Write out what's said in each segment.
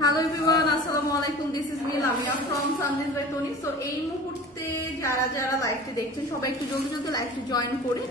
Hello everyone, আসসালামু আলাইকুম। This is me Lamia from সানদিস বাই তনি। সো এই মুহূর্তে যারা লাইভটি দেখছেন সবাই একটু জলদি জলদি লাইভটি জয়েন করে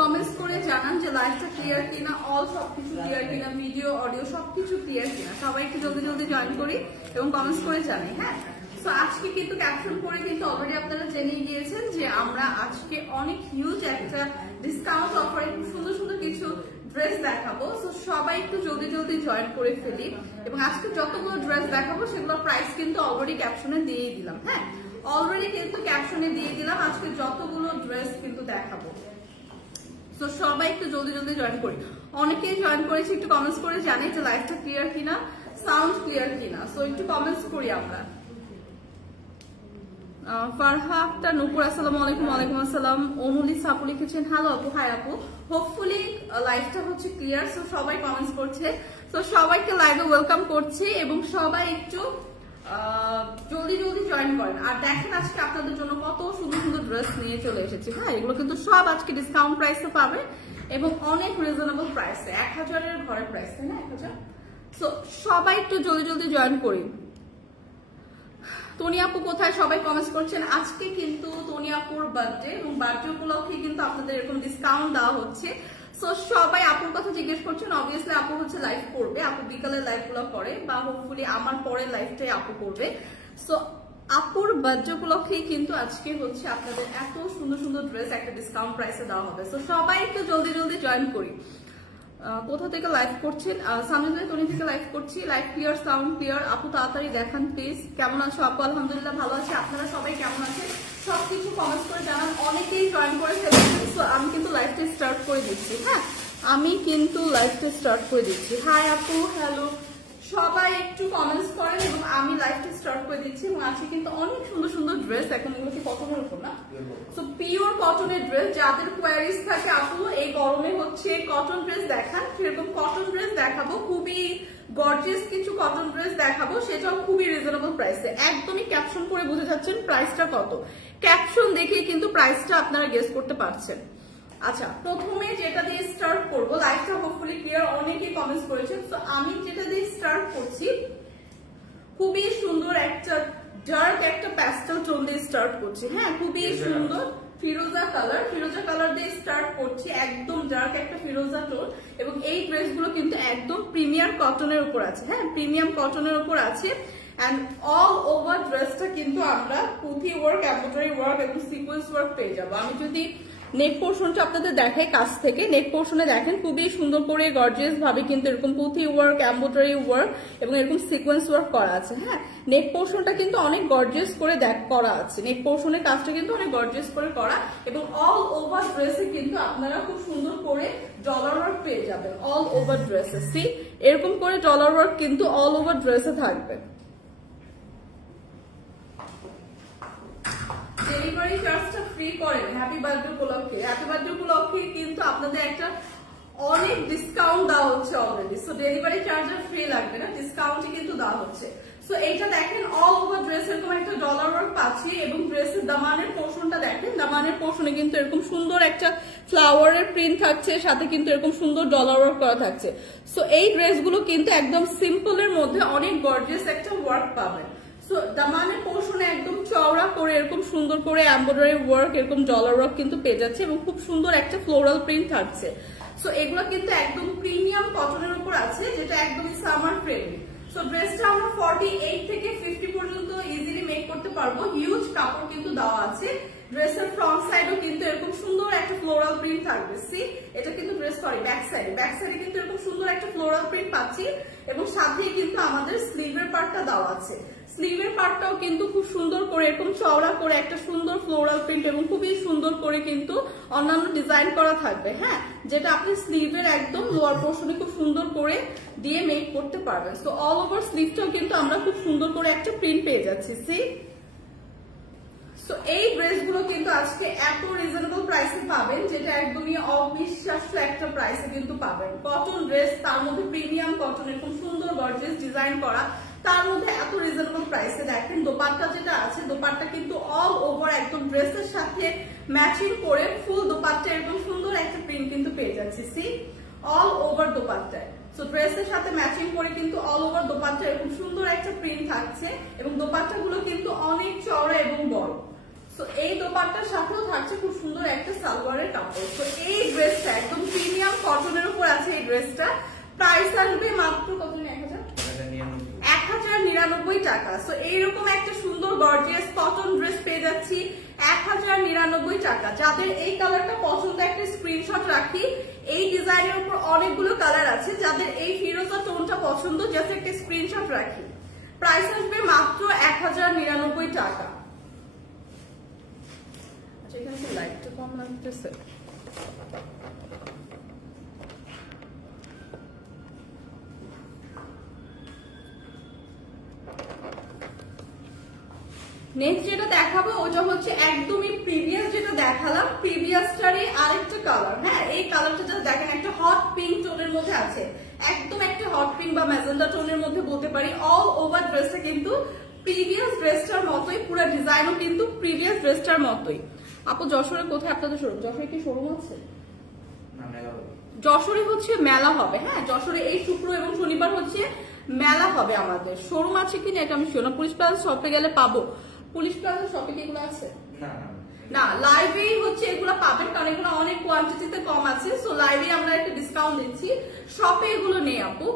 কমেন্টস করে জানান যে লাইভটা ক্লিয়ার কিনা, সবকিছু ক্লিয়ার কিনা, ভিডিও অডিও সবকিছু ক্লিয়ার কিনা। সবাই একটু জলদি জলদি জয়েন করি এবং কমেন্টস করে জানাই। হ্যাঁ, সো আজকে কিন্তু ক্যাপশন করে কিন্তু অলরেডি আপনারা জেনে গিয়েছেন যে আমরা আজকে অনেক হিউজ একটা ডিসকাউন্ট অফারে সুন্দর সুন্দর কিছু ড্রেস দেখাবো। সো সবাই একটু জলদি জলদি জয়েন করে ফেলি এবং আজকে যতগুলো ড্রেস দেখাবো সেগুলোর প্রাইস কিন্তু অলরেডি ক্যাপশনে দিয়ে দিলাম। হ্যাঁ, অলরেডি কিন্তু ক্যাপশনে দিয়ে দিলাম আজকে যতগুলো ড্রেস কিন্তু দেখাবো। তো সবাই একটু জলদি জলদি জয়েন করি। অনেকেই জয়েন করেছি, একটু কমেন্টস করে জানি যে লাইভটা ক্লিয়ার কিনা, সাউন্ড ক্লিয়ার কিনা। সো একটু কমেন্টস করি আমরা। ফারহা আক্তার নূপুর, আসসালামু আলাইকুম। ওয়ালাইকুম আসসালাম। অনুলি সাপু লিখেছেন হ্যালো আপু, হাই আপু। হোপফুলি লাইভটা হচ্ছে ক্লিয়ার। সো সবাই কমেন্টস করছে, তো সবাইকে লাইভে ওয়েলকাম করছি এবং সবাই একটু জলদি জলদি জয়েন করেন। আর দেখেন আজকে আপনাদের জন্য কত সুন্দর সুন্দর ড্রেস নিয়ে চলে এসেছি। হ্যাঁ, এগুলো কিন্তু সব আজকে ডিসকাউন্ট প্রাইসে পাবে এবং অনেক রিজনেবল প্রাইসে, 1000-এর ঘরের প্রাইস, তাই না? 1000। সো সবাই একটু জলদি জলদি জয়েন করি। তনি আপু কোথায়? সবাই কমেন্টস করছেন। আজকে কিন্তু তনি আপুর বার্থডে এবং বার্থডে উপলক্ষে কিন্তু আপনাদের এরকম ডিসকাউন্ট দেওয়া হচ্ছে। সো সবাই আপুর কথা জিজ্ঞেস করছেন। অবভিয়াসলি আপু হচ্ছে লাইভ করবে, আপু বিকালের লাইভ গুলো করে বা হোপফুলি আমার পরের লাইভটাই আপু করবে। সো আপুর বার্থডে উপলক্ষে কিন্তু আজকে হচ্ছে আপনাদের এত সুন্দর সুন্দর ড্রেস একটা ডিসকাউন্ট প্রাইসে দেওয়া হবে। সো সবাই একটু জলদি জলদি জয়েন করি। কোথা থেকে লাইভ করছেন? সামনে তনি থেকে লাইভ করছি। Live clear, sound clear. আপু তাড়াতাড়ি দেখান প্লিজ। কেমন আছো আপু? আলহামদুলিল্লাহ ভালো আছি। আপনারা সবাই কেমন আছেন সবকিছু কমেন্টস করে জানান। অনেকেই জয়েন করে ফেলেছেন। সো আমি কিন্তু লাইভটা স্টার্ট করে দিচ্ছি। হ্যাঁ, আমি কিন্তু লাইভটা স্টার্ট করে দিচ্ছি। হাই আপু, হ্যালো। সবাই একটু কমেন্টস করেন এবং আমি লাইভটা স্টার্ট করে দিচ্ছি। এবং আজকে কিন্তু অনেক সুন্দর সুন্দর ড্রেস। এখন এগুলো কি কটনের উপর না? সো পিওর কটনের ড্রেস। যাদের কোয়ারিজ থাকে আপু এই গরমে হচ্ছে কটন ড্রেস দেখান, সেরকম কটন ড্রেস দেখাবো। খুবই গর্জিয়াস কিছু কটন ড্রেস দেখাবো, সেটাও খুবই রিজনেবল প্রাইসে। একদমই ক্যাপশন করে বুঝে যাচ্ছেন প্রাইসটা কত। ক্যাপশন দেখে কিন্তু প্রাইসটা আপনারা গেস করতে পারছেন। আচ্ছা, প্রথমে যেটা দিয়ে স্টার্ট করবো, লাইভটা হোপফুলি ক্লিয়ার, অনেকেই কমেন্টস করেছেন। তো আমি যেটা দিয়ে স্টার্ট করছি, খুবই সুন্দর একটা ডার্ক একটা প্যাস্টেল টোন দিয়ে স্টার্ট করছি। হ্যাঁ, খুবই সুন্দর ফিরোজা কালার দিয়ে স্টার্ট করছি। একদম ডার্ক একটা ফিরোজা টোন এবং এই ড্রেসগুলো কিন্তু একদম প্রিমিয়াম কটনের উপর আছে। হ্যাঁ, প্রিমিয়াম কটনের উপর আছে। এন্ড অল ওভার ড্রেসটা কিন্তু আমরা পুঁথি ওয়ার্ক, এমব্রয়ডারি ওয়ার্ক এবং সিকোয়েন্স ওয়ার্ক পেয়ে যাবো। আমি যদি নেক পোর্শনটা আপনাদের দেখাই কাছ থেকে, নেক পোর্শনে দেখেন খুবই সুন্দর করে গর্জিয়াস ভাবে কিন্তু এরকম পুঁথি ওয়ার্ক, এমব্রয়ডারি ওয়ার্ক এবং এরকম সিকোয়েন্স ওয়ার্ক করা আছে। হ্যাঁ, নেক পোর্শনটা কিন্তু অনেক গর্জিয়াস করে করা আছে। নেক পোর্শনের কাজটা কিন্তু অনেক গর্জিয়াস করে করা এবং অল ওভার ড্রেসে কিন্তু আপনারা খুব সুন্দর করে ডলার ওয়ার্ক পেয়ে যাবেন। অল ওভার ড্রেসে সি এরকম করে ডলার ওয়ার্ক কিন্তু অল ওভার ড্রেসে থাকবে। ডেলিভারি চার্জটা ফ্রি করেন হ্যাপি বার্থডে উপলক্ষে। হ্যাপি বার্থডে উপলক্ষে কিন্তু আপনাদের একটা অনেক ডিসকাউন্ট দেওয়া হচ্ছে already. So delivery charger free লাগবে না, ডিসকাউন্টই কিন্তু দেওয়া হচ্ছে। সো এইটা দেখেন অল ওভার ড্রেস এরকম একটা ডলার ওয়ার্ক পাচ্ছি এবং ড্রেসের দামানের পোর্শনটা দেখেন, দামানের পোর্শনে কিন্তু এরকম সুন্দর একটা ফ্লাওয়ারের প্রিন্ট থাকছে, সাথে কিন্তু এরকম সুন্দর ডলার ওয়ার্ক করা থাকছে। সো এই ড্রেসগুলো কিন্তু একদম সিম্পলের মধ্যে অনেক গর্জিয়াস একটা ওয়ার্ক পাবেন। সো দামানের পোর্শনে একদম চওড়া করে এরকম সুন্দর করে এমব্রয়ডারি ওয়ার্ক, এরকম ডলার ওয়ার্ক কিন্তু পেয়ে যাচ্ছে এবং খুব সুন্দর একটা ফ্লোরাল প্রিন্ট থাকছে। সো এগুলো কিন্তু একদম প্রিমিয়াম কটনের উপর আছে, যেটা একদমই সামার ফ্রেন্ডলি। সো ড্রেসটা আমরা 48 থেকে 50 পর্যন্ত ইজিলি মেক করতে পারবো। হিউজ কাপড় কিন্তু দেওয়া আছে। ড্রেসের ফ্রন্ট সাইডও কিন্তু এরকম সুন্দর একটা ফ্লোরাল প্রিন্ট থাকবে। সি এটা কিন্তু ব্যাক সাইডে কিন্তু এরকম সুন্দর একটা ফ্লোরাল প্রিন্ট পাচ্ছি এবং সাথে কিন্তু আমাদের স্লিভের পার্টটা দেওয়া আছে। স্লিভের পার্টটাও কিন্তু খুব সুন্দর করে এরকম চওড়া করে একটা সুন্দর ফ্লোরাল প্রিন্ট এবং খুবই সুন্দর করে কিন্তু অন্যান্য ডিজাইন করা থাকবে। হ্যাঁ, যেটা আপনি স্লিভের একদম লোয়ার পোর্শনে খুব সুন্দর করে দিয়ে মেক করতে পারবেন। সো অল ওভার স্লিভটাও কিন্তু আমরা খুব সুন্দর করে একটা প্রিন্ট পেয়ে যাচ্ছি। সি সো এই ড্রেসগুলো কিন্তু আজকে এত রিজনেবল প্রাইসে পাবেন, যেটা একদমই অবিশ্বাস্য একটা প্রাইসে কিন্তু পাবেন। কটন ড্রেস, তার মধ্যে প্রিমিয়াম কটন, এরকম সুন্দর গর্জিয়াস ডিজাইন করা, তার মধ্যে এত রিজনেবল প্রাইসে। দেখেন দোপাট্টা যেটা আছে, দোপাট্টা কিন্তু অল ওভার একদম ড্রেসের সাথে ম্যাচিং করে ফুল দোপাট্টা এরকম সুন্দর একটা প্রিন্ট কিন্তু পেয়ে যাচ্ছি। সি অল ওভার দোপাট্টায় সো ড্রেসের সাথে ম্যাচিং করে কিন্তু অল ওভার দোপাট্টা এরকম সুন্দর একটা প্রিন্ট থাকছে এবং দোপাট্টাগুলো কিন্তু অনেক চওড়া এবং বড়। সো এই দোপাট্টার সাথেও থাকছে খুব সুন্দর একটা সালোয়ারের কাপড়। তো এই ড্রেসটা একদম প্রিমিয়াম কটনের উপর আছে। এই ড্রেসটা প্রাইস আসবে মাত্র কত? 1099 টাকা। সো এইরকম একটা সুন্দর গর্জিয়াস কটন ড্রেস পেয়ে যাচ্ছি 1099 টাকা। যাদের এই কালারটা পছন্দ একটা স্ক্রিনশট রাখি। এই ডিজাইনের উপর অনেকগুলো কালার আছে, যাদের এই ফিরোজা টোনটা পছন্দ জাস্ট একটা স্ক্রিনশট রাখি। প্রাইস আসবে মাত্র 1099 টাকা। আচ্ছা, এখানে কি লাইটটা কম লাগতেছে? নেক্সট যেটা দেখাবো ওটা হচ্ছে একদমই প্রিভিয়াস যেটা দেখালাম, প্রিভিয়াসটারই আরেকটা কালার। হ্যাঁ, এই কালারটা যেটা দেখেন একটা হট পিঙ্ক টোনের মধ্যে আছে, একদম একটা হট পিঙ্ক বা ম্যাজেন্ডা টোনের মধ্যে বলতে পারি। অল ওভার ড্রেসটা কিন্তু প্রিভিয়াস ড্রেসটার মতোই, পুরো ডিজাইনও কিন্তু প্রিভিয়াস ড্রেসটার মতোই। আপু যশোরে কোথায় আপনাদের শোরুম? যশোরে কি শোরুম আছে? যশোরে হচ্ছে মেলা হবে। হ্যাঁ, যশোরে এই শুক্র এবং শনিবার হচ্ছে মেলা হবে। আমাদের শোরুম আছে কিনা এটা আমি শিওর না। পুলিশ প্লাজা শপে গেলে পাবো। পুলিশ প্লাজা শপে কি এগুলো আছে? না, লাইভে হচ্ছে এগুলো পাবেন, কারণ এগুলো অনেক কোয়ান্টিটিতে কম আছে। সো লাইভে আমরা একটা ডিসকাউন্ট দিচ্ছি, শপে এগুলো নেই আপু।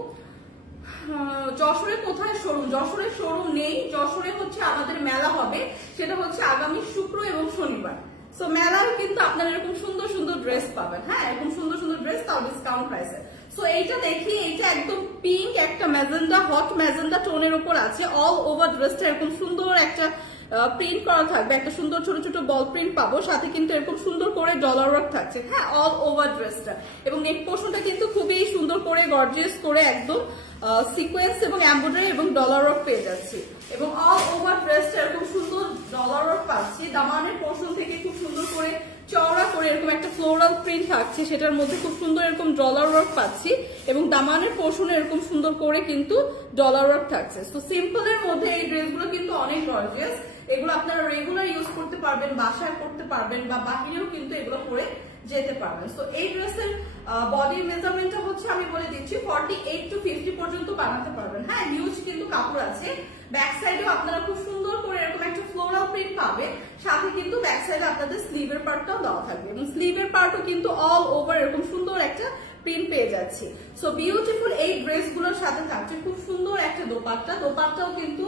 যশোরে কোথায় শোরুম? যশোরে শোরুম নেই। যশোরে হচ্ছে আমাদের মেলা হবে, সেটা হচ্ছে আগামী শুক্র এবং শনিবার। সো মেলায় কিন্তু আপনারা এরকম সুন্দর সুন্দর ড্রেস পাবেন। হ্যাঁ, এরকম সুন্দর সুন্দর ড্রেস তাও ডিসকাউন্ট প্রাইসে। সো এইটা দেখি, এইটা একদম পিঙ্ক একটা ম্যাজেন্ডা, হট ম্যাজেন্ডা টোনের উপর আছে। অল ওভার ড্রেসটা এরকম সুন্দর একটা প্রিন্ট করা থাকবে, একটা সুন্দর ছোট ছোট বল প্রিন্ট পাবো, সাথে কিন্তু এরকম সুন্দর করে ডলার ওয়ার্ক থাকছে। হ্যাঁ, অল ওভার ড্রেসটা এবং নেক পোর্শনটা কিন্তু খুবই সুন্দর করে গর্জিয়াস করে একদম সিকোয়েন্স এবং এমব্রয়ডারি এবং ডলার ওয়ার্ক পেয়ে যাচ্ছি এবং অল ওভার ড্রেসটা এরকম সুন্দর ডলার ওয়ার্ক পাচ্ছি। দামানের পোর্শন থেকে খুব সুন্দর করে চওড়া করে এরকম একটা ফ্লোরাল প্রিন্ট থাকছে, সেটার মধ্যে খুব সুন্দর এরকম ডলার ওয়ার্ক পাচ্ছি এবং দামানের পোর্শনে এরকম সুন্দর করে কিন্তু ডলার ওয়ার্ক থাকছে। তো সিম্পলের মধ্যে এই ড্রেসগুলো কিন্তু অনেক গর্জিয়াস। এগুলো আপনারা রেগুলার ইউজ করতে পারবেন, বাসায় করতে পারবেন বা বাহিরেও কিন্তু এগুলো পরে যেতে পারবেন। সো এই ড্রেসের বডির মেজারমেন্টটা হচ্ছে আমি বলে দিচ্ছি 48 to 50 পর্যন্ত বানাতে পারবেন। হ্যাঁ, হিউজ কিন্তু কাপড় আছে। ব্যাক সাইডেও আপনারা খুব সুন্দর করে এরকম একটা ফ্লোরাল প্রিন্ট পাবেন, সাথে কিন্তু ব্যাক সাইডে আপনাদের স্লিভের পার্টটাও দেওয়া থাকবে এবং স্লিভের পার্টও কিন্তু অল ওভার এরকম সুন্দর একটা প্রিন্ট পেয়ে যাচ্ছি। সো বিউটিফুল এই ড্রেসগুলোর সাথে থাকছে খুব সুন্দর একটা দোপাট্টা। দোপাট্টাও কিন্তু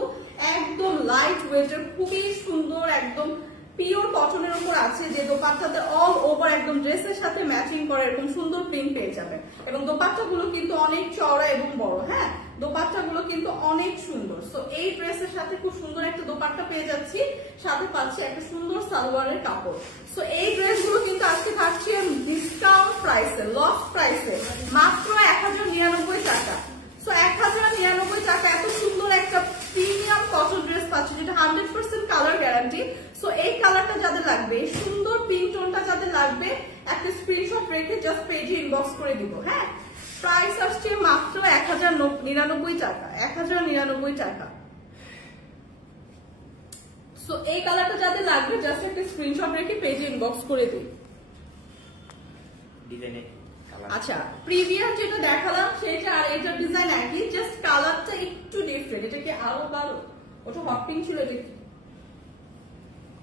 একদম লাইট ওয়েটের, খুবই সুন্দর, একদম পিওর কটনের উপর আছে, যে দোপাট্টাতে অল ওভার একদম ড্রেসের সাথে ম্যাচিং করে এরকম সুন্দর প্রিন্ট পেয়ে যাবেন এবং দোপাট্টাগুলো কিন্তু অনেক চওড়া এবং বড়। হ্যাঁ, দোপাট্টাগুলো কিন্তু অনেক সুন্দর। সো এই ড্রেসের সাথে খুব সুন্দর একটা দোপাট্টা পেয়ে যাচ্ছি, সাথে পাচ্ছি একটা সুন্দর সালোয়ারের কাপড়। সো এই ড্রেসগুলো কিন্তু আজকে থাকছে ডিসকাউন্ট প্রাইসে, লস প্রাইসে, মাত্র 1099 টাকা। সো 1099 টাকা এত সুন্দর একটা প্রিমিয়াম কটন ড্রেস পাচ্ছি, যেটা 100% কালার গ্যারান্টি। সো এই কালারটা যাদের লাগবে, সুন্দর পিঙ্ক টোনটা যাদের লাগবে, একটা স্ক্রিনশট রেখে জাস্ট পেজে ইনবক্স করে দিব। হ্যাঁ, প্রাইস আসছে মাত্র 1099 টাকা, 1099 টাকা। সো এই কালারটা যাদের লাগবে জাস্ট একটা স্ক্রিনশট রেখে পেজে ইনবক্স করে দিই। আচ্ছা, প্রিভিয়াস যেটা দেখালাম সেটা আর এটার ডিজাইন একই, জাস্ট কালারটা একটু ডিফারেন্ট। এটা কি আরো গাঢ়? ওটা হট পিঙ্ক ছিল,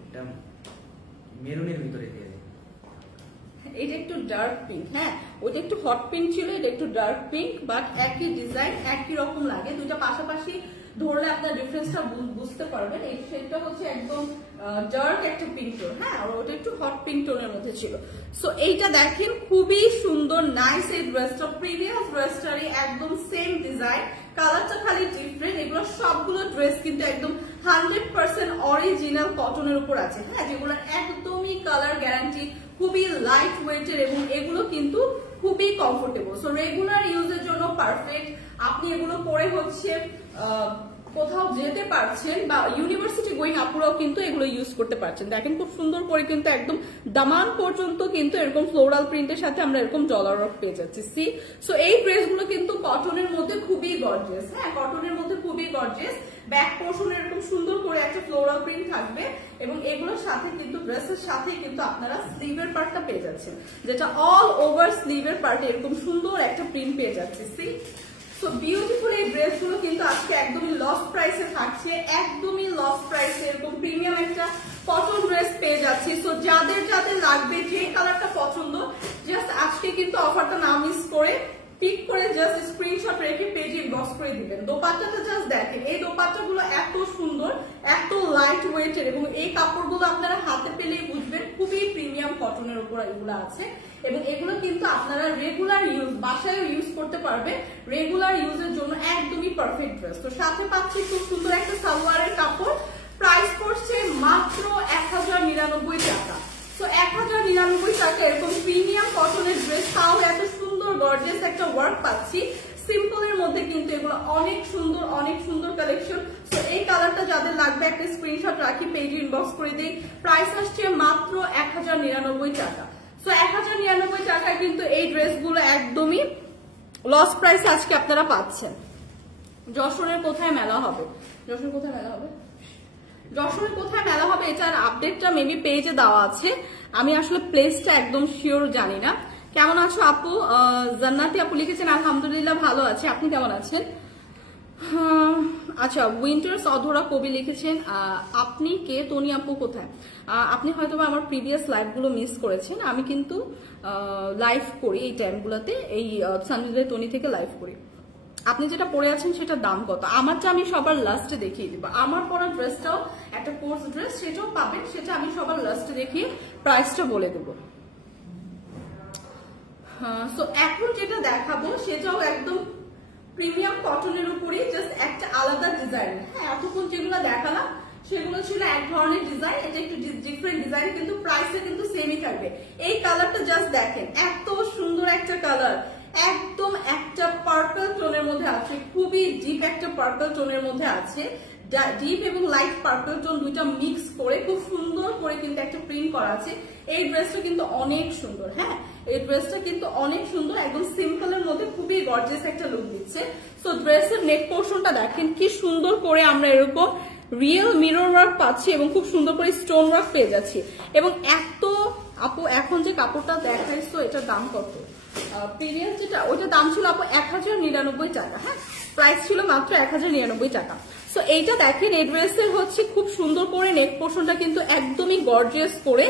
এটা মেরুনের ভিতরে দিয়ে দেয়, এটা একটু ডার্ক পিঙ্ক। হ্যাঁ, ওটা একটু হট পিঙ্ক ছিল, এটা একটু ডার্ক পিঙ্ক, বাট একই ডিজাইন, একই রকম লাগে। দুইটা পাশাপাশি ধরলে আপনার ডিফারেন্সটা বুঝতে পারবেন। এই শেডটা হচ্ছে একদম ডার্ক একটা পিঙ্ক টোন। হ্যাঁ, আর ওটা একটু হট পিঙ্ক টোনের মধ্যে ছিল। সো এইটা দেখেন খুবই সুন্দর, নাইস এই ড্রেসটা। প্রিভিয়াস ড্রেসটারই একদম সেম ডিজাইন, কালারটা খালি ডিফারেন্ট। এগুলো সবগুলো ড্রেস কিন্তু একদম 100% অরিজিনাল কটনের উপর আছে। হ্যাঁ, যেগুলো একদমই কালার গ্যারান্টি, খুবই লাইট ওয়েটের এবং এগুলো কিন্তু খুবই কমফোর্টেবল। সো রেগুলার ইউজের জন্য পারফেক্ট। আপনি এগুলো পরে হচ্ছে কোথাও যেতে পারছেন বা ইউনিভার্সিটি গোয়িং আপুরাও কিন্তু এগুলো ইউজ করতে পারছেন। দেখেন খুব সুন্দর করে কিন্তু একদম দামান পর্যন্ত কিন্তু এরকম ফ্লোরাল প্রিন্টের সাথে আমরা এরকম ডলার পেয়ে যাচ্ছি। সো এই ড্রেসগুলো কিন্তু কটনের মধ্যে খুবই গর্জিয়াস। হ্যাঁ, কটনের মধ্যে খুবই গর্জিয়াস। ব্যাক পোর্শনে এরকম সুন্দর করে একটা ফ্লোরাল প্রিন্ট থাকবে এবং এগুলোর সাথে কিন্তু ড্রেসের সাথে কিন্তু আপনারা স্লিভের পার্টটা পেয়ে যাচ্ছেন, যেটা অল ওভার স্লিভের পার্টে এরকম সুন্দর একটা প্রিন্ট পেয়ে যাচ্ছে। সি সো বিউটিফুল এই ড্রেসগুলো কিন্তু আজকে একদমই লস প্রাইসে থাকছে, একদমই লস প্রাইসে এরকম প্রিমিয়াম একটা কটন ড্রেস পেয়ে যাচ্ছি। সো যাদের যাদের লাগবে, যে কালারটা পছন্দ, জাস্ট আজকে কিন্তু অফারটা না মিস করে পিক করে জাস্ট স্ক্রিনশট রেখে পেজে ইনবক্স করে দিবেন। দোপাট্টাটা জাস্ট দেখেন, এই দোপাট্টাগুলো এত সুন্দর, এত লাইট ওয়েটের এবং এই কাপড়গুলো আপনারা হাতে পেলেই বুঝবেন খুবই প্রিমিয়াম কটনের উপর এগুলো আছে এবং এগুলো কিন্তু আপনারা রেগুলার ইউজ, বাসায় ইউজ করতে পারবে, রেগুলার ইউজের জন্য একদমই পারফেক্ট ড্রেস। তো সাথে পাচ্ছি খুব সুন্দর একটা সালোয়ারের কাপড়, প্রাইস পড়ছে মাত্র 1099 টাকা। তো 1099 টাকা এরকম প্রিমিয়াম কটনের ড্রেস, তাও এত সুন্দর গর্জিয়াস একটা ওয়ার্ক পাচ্ছি। সিম্পলের মধ্যে কিন্তু এগুলো অনেক সুন্দর, অনেক সুন্দর কালেকশন। তো এই কালারটা যাদের লাগবে একটা স্ক্রিনশট রাখি, পেজে ইনবক্স করে দিই। প্রাইস আসছে মাত্র 1099 টাকা। তো 1099 টাকায় কিন্তু এই ড্রেসগুলো একদমই লস প্রাইস আজকে আপনারা পাচ্ছেন। যশোরের কোথায় মেলা হবে? যশোর কোথায় মেলা হবে? যশোরে কোথায় মেলা হবে এটার আপডেটটা মেবি পেজে দেওয়া আছে, আমি আসলে প্লেসটা একদম শিওর জানি না। কেমন আছো আপু? জান্নাতি আপু লিখেছেন আলহামদুলিল্লাহ ভালো আছে, আপনি কেমন আছেন? আচ্ছা, উইন্টার্স অধরা কবি লিখেছেন আপনি কে? তনি আপু কোথায়? আপনি হয়তো আমার প্রিভিয়াস লাইভগুলো মিস করেছেন, আমি কিন্তু লাইভ করি এই টাইমগুলোতে, এই সানডে তনি থেকে লাইভ করি। আপনি যেটা পরে আছেন সেটার দাম কত? আমারটা আমি সবার লাস্টে দেখিয়ে দিব। আমার পরা ড্রেসটাও একটা কোর্স ড্রেস, সেটাও পাবেন, সেটা আমি সবার লাস্টে দেখিয়ে প্রাইসটা বলে দেবো। সো এখন যেটা দেখাবো সেটাও একদম প্রিমিয়াম কটনের উপরে, জাস্ট একটা আলাদা ডিজাইন। হ্যাঁ, এতক্ষণ যেগুলো দেখালাম সেগুলো ছিল এক ধরনের ডিজাইন, এটা একটু ডিফারেন্ট ডিজাইন, কিন্তু প্রাইসটা কিন্তু সেমই থাকবে। এই কালারটা জাস্ট দেখেন, এত সুন্দর একটা কালার, একদম একটা পার্পল টোনের মধ্যে আছে, খুবই ডিপ একটা পার্পল টোনের মধ্যে আছে। ডিপ এবং লাইট পার্পল টোন দুইটা মিক্স করে খুব সুন্দর করে কিন্তু একটা প্রিন্ট করা আছে। এই ড্রেসটা কিন্তু অনেক সুন্দর। হ্যাঁ, এই ড্রেসটা কিন্তু অনেক সুন্দর, একদম সিম্পলের মধ্যে খুবই গর্জিয়াস একটা লুক দিচ্ছে। সো ড্রেসের নেক পোর্শনটা দেখেন কি সুন্দর করে আমরা এরকম রিয়েল মিরর ওয়ার্ক পাচ্ছি এবং খুব সুন্দর করে স্টোন ওয়ার্ক পেয়ে যাচ্ছি। এবং এত আপু এখন যে কাপড়টা দেখাইছো এটার দাম কত? প্রিভিয়াস যেটা ওইটার দাম ছিল আপু 1099 টাকা। হ্যাঁ, প্রাইস ছিল মাত্র 1099 টাকা। সো এইটা দেখেন, এই ড্রেসের হচ্ছে খুব সুন্দর করে নেক পোর্শনটা কিন্তু একদমই গর্জিয়াস করে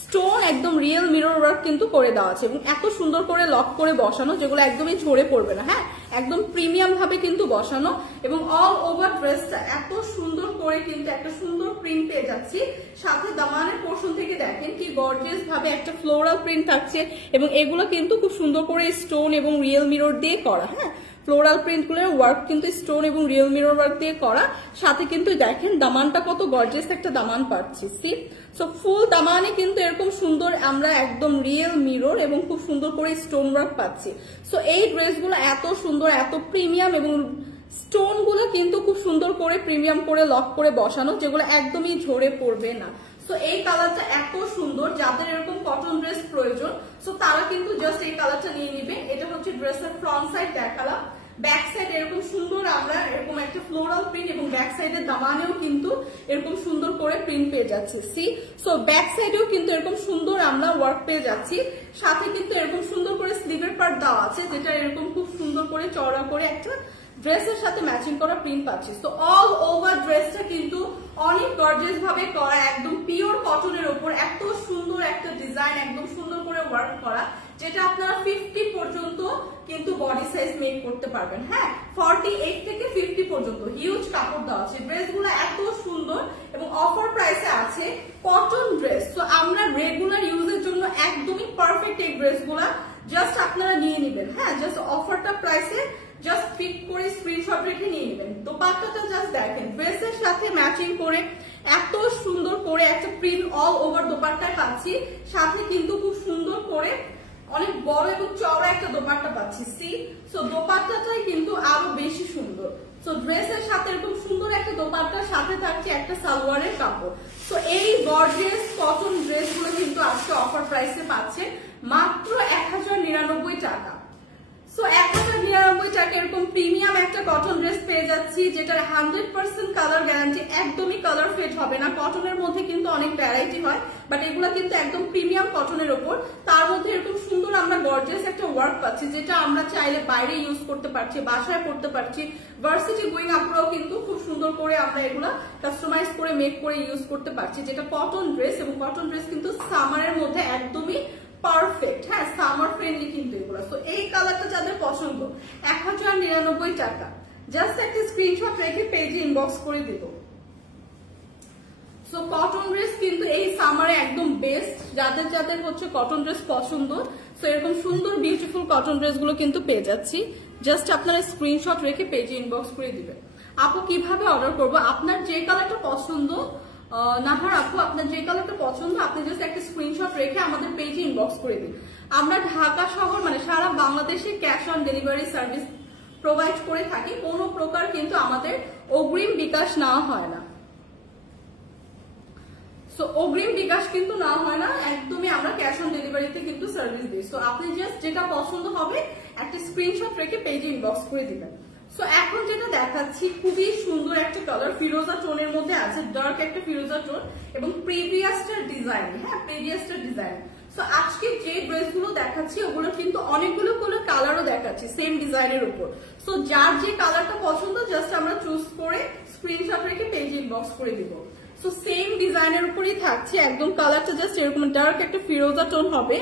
স্টোন, একদম রিয়েল মিরর ওয়ার্ক কিন্তু করে দেওয়া আছে এবং এত সুন্দর করে লক করে বসানো, যেগুলো একদমই ঝরে পড়বে না। হ্যাঁ, একদম প্রিমিয়াম ভাবে কিন্তু বসানো এবং অল ওভার ড্রেসটা এত সুন্দর করে কিন্তু একটা সুন্দর প্রিন্ট পেয়ে যাচ্ছি। সাথে দামানের পোর্শন থেকে দেখেন কি গর্জিয়াস ভাবে একটা ফ্লোরাল প্রিন্ট থাকছে এবং এগুলো কিন্তু খুব সুন্দর করে স্টোন এবং রিয়েল মিরর দিয়ে করা। হ্যাঁ, ফ্লোরাল প্রিন্টগুলোর ওয়ার্ক কিন্তু স্টোন এবং রিয়েল মিরর ওয়ার্ক দিয়ে করা। সাথে কিন্তু দেখেন দামানটা কত গর্জিয়াস একটা দামান পাচ্ছি। সি সো ফুল দামানে কিন্তু এরকম সুন্দর আমরা একদম রিয়েল মিরর এবং খুব সুন্দর করে স্টোন ওয়ার্ক পাচ্ছি। সো এই ড্রেসগুলো এত সুন্দর, এত প্রিমিয়াম এবং স্টোন গুলো কিন্তু খুব সুন্দর করে প্রিমিয়াম করে লক করে বসানো, যেগুলো একদমই ঝরে পড়বে না। সো এই কালারটা এত সুন্দর, যাদের এরকম কটন ড্রেস প্রয়োজন সো তারা কিন্তু জাস্ট এই কালারটা নিয়ে নিবে। এটা হচ্ছে ড্রেসের ফ্রন্ট সাইড দেখালাম, ব্যাক সাইড এরকম সুন্দর আমরা এরকম একটা ফ্লোরাল প্রিন্ট এবং ব্যাক সাইডের দামানেও কিন্তু এরকম সুন্দর করে প্রিন্ট পেয়ে যাচ্ছি। সি সো ব্যাক সাইডেও কিন্তু এরকম সুন্দর আমরা ওয়ার্ক পেয়ে যাচ্ছি। সাথে কিন্তু এরকম সুন্দর করে স্লিভের পার্ট দেওয়া আছে, যেটা এরকম খুব সুন্দর করে চওড়া করে একটা ড্রেসের সাথে ম্যাচিং করা প্রিন্ট পাচ্ছি। তো অল ওভার ড্রেসটা কিন্তু অনেক গর্জিয়াস ভাবে করা, একদম পিওর কটনের উপর এত সুন্দর একটা ডিজাইন, একদম সুন্দর করে ওয়ার্ক করা, যেটা আপনারা 50 পর্যন্ত কিন্তু বডি সাইজ মেক করতে পারবেন। হ্যাঁ, 48 থেকে 50 পর্যন্ত হিউজ কাপড় দেওয়া আছে। ড্রেসগুলো এত সুন্দর এবং অফার প্রাইসে আছে, কটন ড্রেস। তো আমরা রেগুলার ইউজের জন্য একদমই পারফেক্ট এই ড্রেসগুলো, জাস্ট আপনারা নিয়ে নেবেন। হ্যাঁ, জাস্ট অফারটা প্রাইসে জাস্ট পিক করে স্ক্রিনশট রেখে নিয়ে নেবেন। দোপাট্টাটা জাস্ট দেখেন, ড্রেসের সাথে ম্যাচিং করে এত সুন্দর করে একটা প্রিন্ট অল ওভার দোপাট্টায় পাচ্ছি। সাথে কিন্তু খুব সুন্দর করে অনেক বড় এবং চওড়া একটা দোপাট্টা পাচ্ছি। সি সো দোপাট্টাটাই কিন্তু আরো বেশি সুন্দর। সো ড্রেসের সাথে এরকম সুন্দর একটা দোপাট্টার সাথে থাকছে একটা সালোয়ারের কাপড়। সো এই গর্জিয়াস কটন ড্রেসগুলো কিন্তু আজকে অফার প্রাইসে পাচ্ছে মাত্র 1099 টাকা। সো 1099 টাকা এরকম প্রিমিয়াম একটা কটন ড্রেস পেয়ে যাচ্ছি, যেটার 100% কালার গ্যারান্টি, একদমই কালার ফেড হবে না। কটনের মধ্যে কিন্তু অনেক ভ্যারাইটি হয়, বাট এগুলো কিন্তু একদম প্রিমিয়াম কটনের উপর, তার মধ্যে এরকম সুন্দর আমরা গর্জিয়াস একটা ওয়ার্ক পাচ্ছি, যেটা আমরা চাইলে বাইরে ইউজ করতে পারছি, বাসায় পড়তে পারছি। ভার্সিটি গোয়িং আপুরাও কিন্তু খুব সুন্দর করে আমরা এগুলো কাস্টমাইজ করে মেক করে ইউজ করতে পারছি, যেটা কটন ড্রেস। এবং কটন ড্রেস কিন্তু সামারের মধ্যে একদমই পারফেক্ট, হ্যাঁ সামার ফ্রেন্ডলি কিন্তু এগুলো। তো এই কালারটা যাদের পছন্দ 1099 টাকা, জাস্ট একটা স্ক্রিনশট রেখে পেজে ইনবক্স করে দেব। সো কটন ড্রেস কিন্তু এই সামারে একদম বেস্ট, যাদের যাদের হচ্ছে কটন ড্রেস পছন্দ, সো এরকম সুন্দর বিউটিফুল কটন ড্রেস গুলো কিন্তু পেয়ে যাচ্ছি। জাস্ট আপনারা স্ক্রিনশট রেখে পেজে ইনবক্স করে দিবেন। আপু কিভাবে অর্ডার করবো? আপনার যে কালারটা পছন্দ, নাহার আপু আপনার যে কালারটা পছন্দ, আপনি জাস্ট একটা স্ক্রিনশট রেখে আমাদের পেজে ইনবক্স করে দিন। আমরা ঢাকা শহর মানে সারা বাংলাদেশে cash on delivery service provide করে থাকি, কোনো প্রকার কিন্তু আমাদের অগ্রিম বিকাশ নেওয়া হয় না। সো অগ্রিম বিকাশ কিন্তু না হয় না, একদমই আমরা ক্যাশ অন ডেলিভারিতে কিন্তু সার্ভিস দিই। সো আপনি জাস্ট যেটা পছন্দ হবে একটা স্ক্রিনশট রেখে পেজে ইনবক্স করে দিবেন। সো এখন যেটা দেখাচ্ছি খুবই সুন্দর একটা কালার, ফিরোজা টোনের মধ্যে আছে, ডার্ক একটা ফিরোজা টোন এবং প্রিভিয়াসটার ডিজাইন, হ্যাঁ প্রিভিয়াসটার ডিজাইন। সো আজকে যে ড্রেসগুলো দেখাচ্ছি ওগুলো কিন্তু অনেকগুলো করে কালারও দেখাচ্ছি সেম ডিজাইনের উপর। সো যার যে কালারটা পছন্দ জাস্ট আমরা চুজ করে স্ক্রিনশট রেখে পেজে ইনবক্স করে দিব। সো সেম ডিজাইনের উপরই থাকছে, একদম কালারটা জাস্ট এরকম ডার্ক একটা ফিরোজা টোন হবে।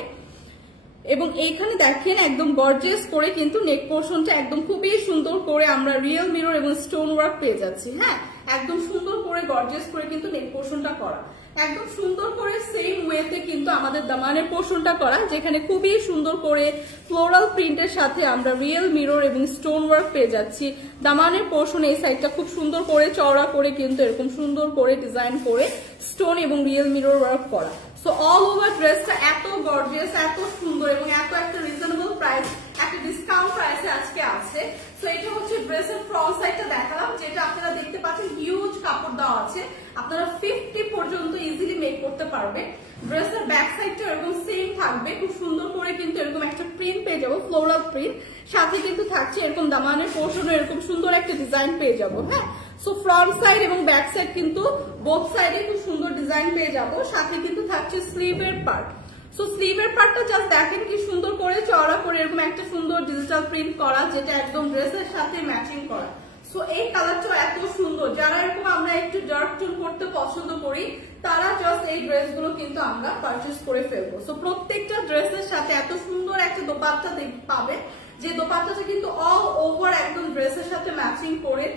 এবং এইখানে দেখেন একদম গর্জিয়াস করে কিন্তু নেক পোর্শনটা একদম খুবই সুন্দর করে আমরা রিয়েল মিরর এবং স্টোন ওয়ার্ক পেয়ে যাচ্ছি, হ্যাঁ একদম সুন্দর করে গর্জিয়াস করে কিন্তু নেক পোর্শনটা করা, একদম সুন্দর করে সেম ওয়েতে কিন্তু আমাদের দামানের পোর্শনটা করা, যেখানে খুবই সুন্দর করে ফ্লোরাল প্রিন্টের সাথে আমরা রিয়েল মিরর এবং স্টোন ওয়ার্ক পেয়ে যাচ্ছি। দামানের পোর্শন এই সাইডটা খুব সুন্দর করে চওড়া করে কিন্তু এরকম সুন্দর করে ডিজাইন করে স্টোন এবং রিয়েল মিরর ওয়ার্ক করা। সো অল ওভার ড্রেসটা এত গর্জিয়াস, এত সুন্দর এবং এত একটা রিজনেবল প্রাইস, একটা ডিসকাউন্ট প্রাইসে আজকে আছে। সো এটা হচ্ছে ড্রেসের ফ্রন্ট সাইডটা দেখালাম, যেটা আপনারা দেখতে পাচ্ছেন হিউজ কাপড় দেওয়া আছে, আপনারা 50 পর্যন্ত ইজিলি মেক করতে পারবে। ড্রেসের ব্যাক সাইডটা এরকম সেম থাকবে, খুব সুন্দর করে কিন্তু এরকম একটা প্রিন্ট পেয়ে যাবো, ফ্লোরাল প্রিন্ট, সাথে কিন্তু থাকছে এরকম দামানের পোর্শনে এরকম সুন্দর একটা ডিজাইন পেয়ে যাবো, হ্যাঁ। সো ফ্রন্ট সাইড এবং ব্যাক সাইড কিন্তু বোথ সাইডে খুব সুন্দর ডিজাইন পেয়ে যাবো, সাথে কিন্তু থাকছে স্লিভের পার্ট। সো স্লিভের পার্টটা জাস্ট দেখেন কি সুন্দর করে চওড়া করে এরকম একটা সুন্দর ডিজিটাল প্রিন্ট করা, যেটা একদম ড্রেসের সাথে ম্যাচিং করা। সো এই কালারটা এত সুন্দর, যারা এরকম আমরা একটু ডার্ক টোন করতে পছন্দ করি তারা জাস্ট এই ড্রেসগুলো কিন্তু আমরা পারচেজ করে ফেলবো। সো প্রত্যেকটা ড্রেসের সাথে এত সুন্দর একটা দোপাট্টা পাবে, যে দোপাট্টাটা কিন্তু অল ওভার একদম ড্রেসের সাথে ম্যাচিং করে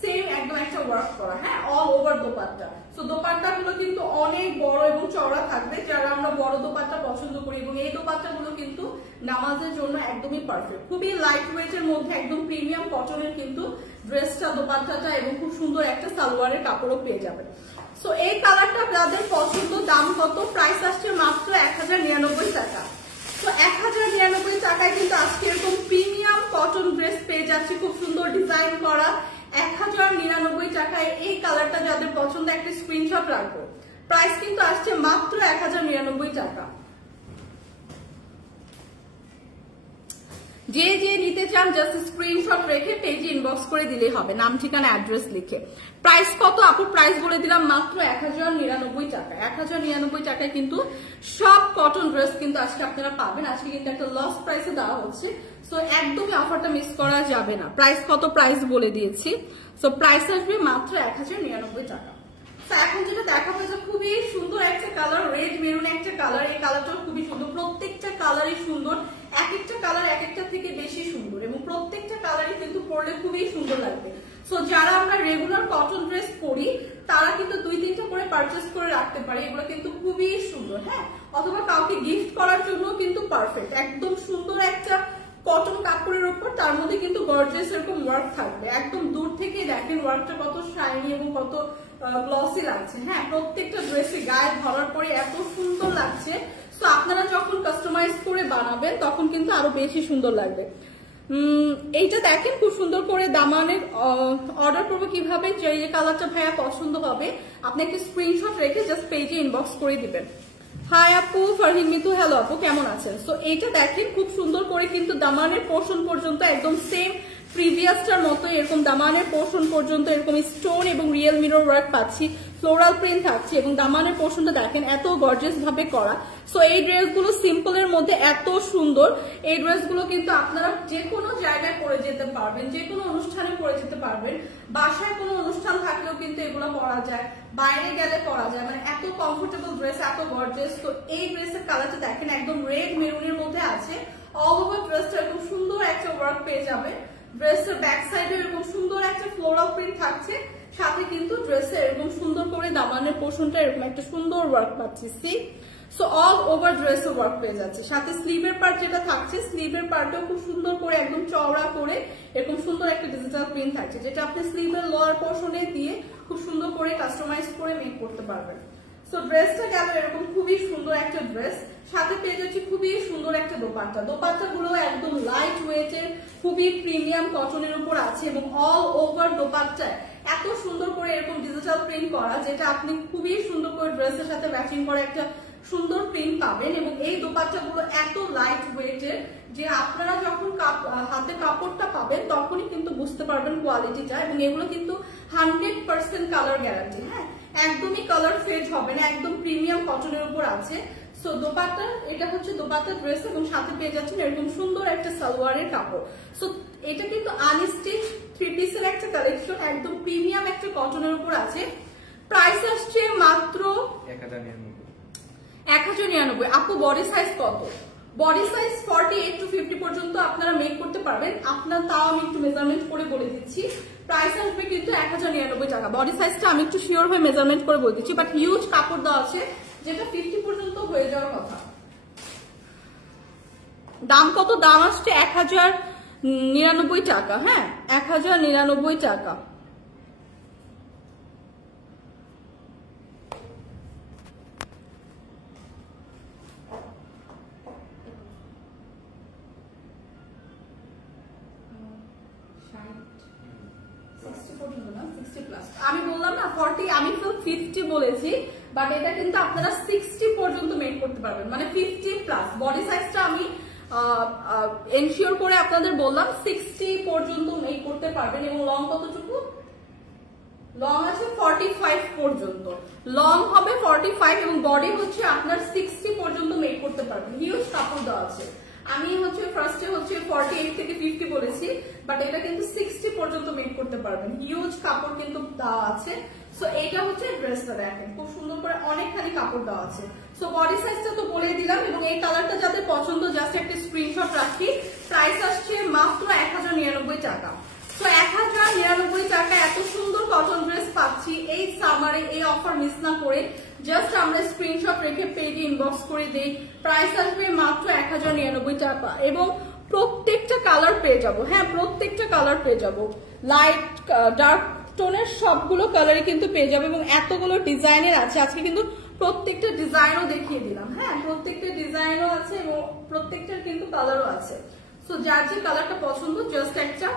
সেম একদম একটা ওয়ার্ক করা, হ্যাঁ all over dupatta. So dupatta গুলো কিন্তু অনেক বড় এবং চওড়া থাকবে, যারা আমরা বড় দোপাট্টা পছন্দ করি, এবং এই দোপাট্টা গুলো কিন্তু নামাজের জন্য একদমই পারফেক্ট, খুবই লাইট ওয়েট এর মধ্যে একদম প্রিমিয়াম কটনের কিন্তু ড্রেসটা, দোপাট্টাটা এবং খুব সুন্দর একটা সালোয়ারের কাপড়ও পেয়ে যাবে। সো এই কালারটা আপনাদের পছন্দ, দাম কত? প্রাইস আসছে মাত্র 1099 টাকা। তো 1099 টাকায় কিন্তু আজকে এরকম প্রিমিয়াম কটন ড্রেস পেয়ে যাচ্ছি, খুব সুন্দর ডিজাইন করা। 1099 টাকায় এই কালারটা যাদের পছন্দ একটা স্ক্রিনশট রাখবো। প্রাইস কিন্তু আসছে মাত্র 1099 টাকা। যে যে নিতে চান জাস্ট স্ক্রিনশট রেখে পেজে ইনবক্স করে দিলেই হবে, নাম ঠিকানা অ্যাড্রেস লিখে। প্রাইস কত আপু? প্রাইস বলে দিলাম মাত্র 1099 টাকা। 1099 টাকায় কিন্তু সব কটন ড্রেস কিন্তু আজকে আপনারা পাবেন। আজকে কিন্তু একটা লস প্রাইসে দেওয়া হচ্ছে, সো একদমই অফারটা মিস করা যাবে না। প্রাইস কত? প্রাইস বলে দিয়েছি। সো প্রাইস আসবে মাত্র 1099 টাকা। এখন যেটা দেখাবো যে খুবই সুন্দর একটা কালার, রেড মেরুন একটা কালার, এই কালারটাও খুবই সুন্দর, প্রত্যেকটা কালারই সুন্দর, এক একটা কালার এক একটা থেকে বেশি সুন্দর এবং প্রত্যেকটা কালারই কিন্তু পরলে খুবই সুন্দর লাগবে। সো যারা আমরা রেগুলার কটন ড্রেস পরি তারা কিন্তু 2-3টা করে পারচেস করে রাখতে পারে, এগুলো কিন্তু খুবই সুন্দর, হ্যাঁ অথবা কাউকে গিফট করার জন্য কিন্তু পারফেক্ট, একদম সুন্দর একটা কটন কাপড়ের উপর, তার মধ্যে কিন্তু গর্জিয়াস এরকম ওয়ার্ক থাকবে, একদম দূর থেকে দেখেন ওয়ার্কটা কত শাইনি এবং কত গ্লসি লাগছে, হ্যাঁ প্রত্যেকটা ড্রেসে গায়ে ধরার পরে এত সুন্দর লাগছে। তো আপনারা যখন কাস্টমাইজ করে বানাবেন তখন কিন্তু আরো বেশি সুন্দর লাগবে। এইটা দেখেন খুব সুন্দর করে দামানের অর্ডার করবো কিভাবে, যে কালারটা ভাইয়া পছন্দ হবে আপনি একটা স্ক্রিনশট রেখে জাস্ট পেজে ইনবক্স করে দিবেন। হাই আপু, ফারহিন মিতু, হ্যালো আপু, কেমন আছেন? সো এটা দেখেন খুব সুন্দর করে কিন্তু দামানের পোর্শন পর্যন্ত একদম সেম প্রিভিয়াসটার মতো এরকম দামানের পোর্শন পর্যন্ত এরকম স্টোন এবং রিয়েল মিরর ওয়ার্ক পাচ্ছি, ফ্লোরাল প্রিন্ট থাকছে এবং দামানের পোর্শনটা দেখেন এত গর্জিয়াস ভাবে করা। সো এই ড্রেসগুলো সিম্পলের মধ্যে এত সুন্দর, এই ড্রেসগুলো কিন্তু আপনারা যে কোনো জায়গায় পরে যেতে পারবেন, যে কোনো অনুষ্ঠানে পরে যেতে পারবেন, বাসায় কোনো অনুষ্ঠান থাকলেও কিন্তু এগুলো পরা যায়, বাইরে গেলে পরা যায়, মানে এত কমফোর্টেবল ড্রেস, এত গর্জিয়াস। তো এই ড্রেসের কালারটা দেখেন একদম রেড মেরুনের মধ্যে আছে, অল ওভার ড্রেসটা এরকম সুন্দর একটা ওয়ার্ক পেয়ে যাবে। ড্রেসের ব্যাক সাইডে এরকম সুন্দর একটা ফ্লোরাল প্রিন্ট থাকছে, সাথে কিন্তু ড্রেসে এরকম সুন্দর করে দামানের পোর্শনটা এরকম একটা সুন্দর ওয়ার্ক পাচ্ছি। সি সো অল ওভার ড্রেসে ওয়ার্ক পেয়ে যাচ্ছে, সাথে স্লিভের পার্ট যেটা থাকছে, স্লিভের পার্টও খুব সুন্দর করে একদম চওড়া করে এরকম সুন্দর একটা ডিজিটাল প্রিন্ট থাকছে, যেটা আপনি স্লিভের লোয়ার পোর্শনে দিয়ে খুব সুন্দর করে কাস্টমাইজ করে মেক করতে পারবেন। সো ড্রেসটা গেল এরকম খুবই সুন্দর একটা ড্রেস, সাথে পেয়ে যাচ্ছি খুবই সুন্দর একটা দোপাট্টা। দোপাট্টাগুলো একদম লাইট ওয়েটের, খুবই প্রিমিয়াম কটনের উপর আছে এবং অল ওভার দোপাট্টায় এত সুন্দর করে এরকম ডিজিটাল প্রিন্ট করা, যেটা আপনি খুবই সুন্দর করে ড্রেসের সাথে ম্যাচিং করা একটা সুন্দর প্রিন্ট পাবেন। এবং এই দোপাট্টাগুলো এত লাইট ওয়েটের যে আপনারা যখন হাতে কাপড়টা পাবেন তখনই কিন্তু বুঝতে পারবেন কোয়ালিটিটা, এবং এগুলো কিন্তু 100% কালার গ্যারান্টি। হ্যাঁ, একদমই কালার ফেড হবে না, একদম প্রিমিয়াম কটনের উপর আছে। সো দোপাট্টা, এটা হচ্ছে দোপাট্টা ড্রেস এবং সাথে পেয়ে যাচ্ছেন এরকম সুন্দর একটা সালোয়ারের কাপড়। সো এটা কিন্তু আনস্টিচ 3 পিসের একটা কালেকশন, একদম প্রিমিয়াম একটা কটনের উপর আছে। প্রাইস আসছে মাত্র 1099। আপু বডি সাইজ কত? বডি সাইজ 48 to 50 পর্যন্ত আপনারা মেক করতে পারবেন। আপনার তাও আমি একটু মেজারমেন্ট করে বলে দিচ্ছি, প্রাইস আসবে কিন্তু 1099 টাকা। বডি সাইজটা আমি একটু শিওর হয়ে মেজারমেন্ট করে বলে দিচ্ছি, বাট হিউজ কাপড় দেওয়া আছে, যেটা 50 পর্যন্ত হয়ে যাওয়ার কথা। দাম কত? দাম আসছে 1099 টাকা। হ্যাঁ, 1099 টাকা। আমি বললাম না 40, আমি তো 50 বলেছি, বাট এটা কিন্তু আপনারা 60 পর্যন্ত মেক করতে পারবেন, মানে 50+। বডি সাইজটা আমি এনশিওর করে আপনাদের বললাম 60 পর্যন্ত মেক করতে পারবেন। এবং লং কতটুকু? লং আছে 45 পর্যন্ত, লং হবে 45 এবং বডি হচ্ছে আপনার 60 পর্যন্ত মেক করতে পারবেন। হিউজ কাপড় দেওয়া আছে। আমি হচ্ছে ফার্স্টে হচ্ছে 48 থেকে 50 বলেছি, বাট এটা কিন্তু 60 পর্যন্ত মেক করতে পারবেন। হিউজ কাপড় কিন্তু দেওয়া আছে। সো এটা হচ্ছে ড্রেসটা দেখেন খুব সুন্দর করে অনেকখানি কাপড় দেওয়া আছে। সো বডি সাইজটা তো বলে দিলাম, এবং এই কালারটা যাদের পছন্দ জাস্ট একটা স্ক্রিনশট রাখি। প্রাইস আসছে মাত্র 1099 টাকা। তো 1099 টাকা এত সুন্দর কটন ড্রেস পাচ্ছি এই সামারে। এই অফার মিস না করে জাস্ট আমরা স্ক্রিনশট রেখে পেজে ইনবক্স করে দেই। প্রাইস আসবে মাত্র 1099 টাকা এবং প্রত্যেকটা কালার পেয়ে যাবো। হ্যাঁ, প্রত্যেকটা কালার পেয়ে যাবো, লাইট ডার্ক টোনের সবগুলো কালারই কিন্তু পেয়ে যাবে এবং এতগুলো ডিজাইনের আছে। আজকে কিন্তু প্রত্যেকটা ডিজাইনও দেখিয়ে দিলাম। হ্যাঁ, প্রত্যেকটা ডিজাইনও আছে এবং প্রত্যেকটার কিন্তু কালারও আছে। সো যার যে কালারটা পছন্দ জাস্ট একটা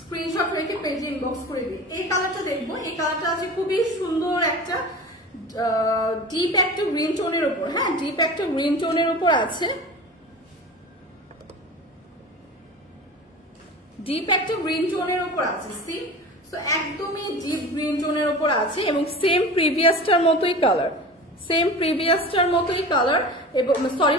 স্ক্রিনশট রেখে পেজে ইনবক্স করে দিই। এই কালারটা দেখবো, এই কালারটা আছে খুবই সুন্দর একটা ডিপ একটা গ্রিন টোনের উপর। হ্যাঁ, ডিপ একটা গ্রিন টোনের উপর আছে, ডিপ একটা গ্রিন টোনের উপর আছে। সি, সো একদমই ডিপ গ্রিন টোনের উপর আছে এবং সেম প্রিভিয়াসটার মতোই কালার, সেম প্রিভিয়াসটার মতোই কালার এবং সরি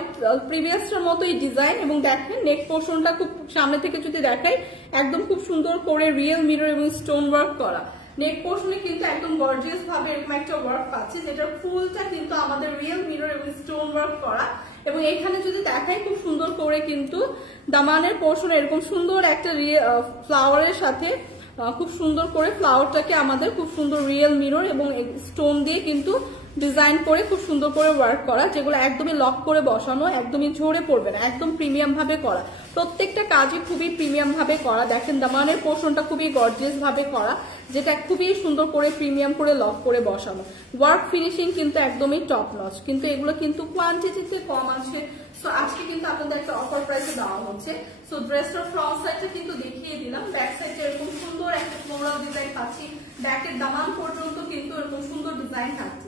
প্রিভিয়াসটার মতোই ডিজাইন। এবং দেখেন নেক পোর্শনটা খুব সামনে থেকে যদি দেখাই একদম খুব সুন্দর করে রিয়েল মিরর এবং স্টোন ওয়ার্ক করা। নেক পোর্শনে কিন্তু একদম গর্জিয়াস ভাবে এরকম একটা ওয়ার্ক পাচ্ছি, যেটা ফুলটা কিন্তু আমাদের রিয়েল মিরর এবং স্টোন ওয়ার্ক করা। এবং এখানে যদি দেখাই খুব সুন্দর করে কিন্তু দামানের পোর্শন এরকম সুন্দর একটা ফ্লাওয়ারের সাথে খুব সুন্দর করে ফ্লাওয়ারটাকে আমাদের খুব সুন্দর রিয়েল মিরর এবং স্টোন দিয়ে কিন্তু ডিজাইন করে খুব সুন্দর করে ওয়ার্ক করা, যেগুলো একদমই লক করে বসানো, একদমই ঝরে পড়বে না, একদম প্রিমিয়াম ভাবে করা। প্রত্যেকটা কাজই খুবই প্রিমিয়াম ভাবে করা। দেখেন দামানের পোর্শনটা খুবই গর্জিয়াস ভাবে করা, যেটা খুবই সুন্দর করে প্রিমিয়াম করে লক করে বসানো। ওয়ার্ক ফিনিশিং কিন্তু একদমই টপ নচ, কিন্তু এগুলো কিন্তু কোয়ান্টিটিতে কম আছে। সো আজকে কিন্তু আপনাদের একটা অফার প্রাইসে দেওয়া হচ্ছে। সো ড্রেসটার ফ্রন্ট সাইডটা কিন্তু দেখিয়ে দিলাম, ব্যাক সাইডে এরকম সুন্দর একটা ফ্লোরাল ডিজাইন পাচ্ছি, ব্যাকের দামান পর্যন্ত কিন্তু এরকম সুন্দর ডিজাইন থাকছে।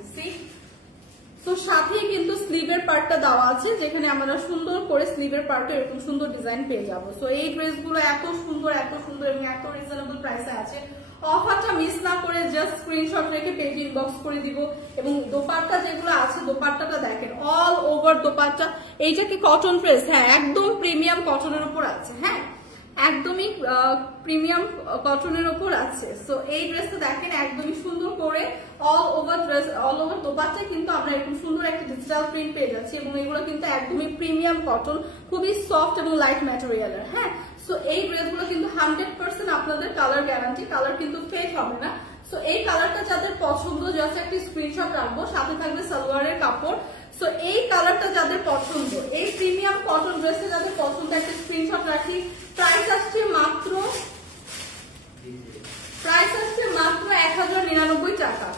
সো তো সাথেই কিন্তু স্লিভের পার্টটা দেওয়া আছে, যেখানে আমরা সুন্দর করে স্লিভের পার্টে এরকম সুন্দর ডিজাইন পেয়ে যাবো। সো এই ড্রেসগুলো এত সুন্দর এবং এত রিজনেবল প্রাইসে আছে। অফারটা মিস না করে জাস্ট স্ক্রিনশট রেখে পেজে ইনবক্স করে দিব। এবং দোপাট্টা যেগুলো আছে, দোপাট্টাটা দেখেন অল ওভার দোপাট্টা। এইটা কি কটন ড্রেস? হ্যাঁ, একদম প্রিমিয়াম কটনের উপর আছে। হ্যাঁ, একদমই প্রিমিয়াম কটনের উপর আছে। সো এই ড্রেসটা দেখেন একদমই সুন্দর করে all over dress, all over dupatta কিন্তু আমরা এরকম সুন্দর একটা ডিজিটাল প্রিন্ট পেয়ে যাচ্ছি। এবং এগুলো কিন্তু একদমই প্রিমিয়াম কটন, খুবই সফট এবং লাইট ম্যাটেরিয়ালের। হ্যাঁ, সো এই ড্রেসগুলো কিন্তু 100% আপনাদের কালার গ্যারান্টি, কালার কিন্তু ফেক হবে না। সো এই কালারটা যাদের পছন্দ জাস্ট একটা স্ক্রিনশট রাখবো, সাথে থাকবে সালোয়ারের কাপড়। সো এই কালারটা যাদের পছন্দ, এই প্রিমিয়াম কটন ড্রেসে যাদের পছন্দ, একটা স্ক্রিনশট রাখি। প্রাইস আসছে মাত্র 1099 টাকা।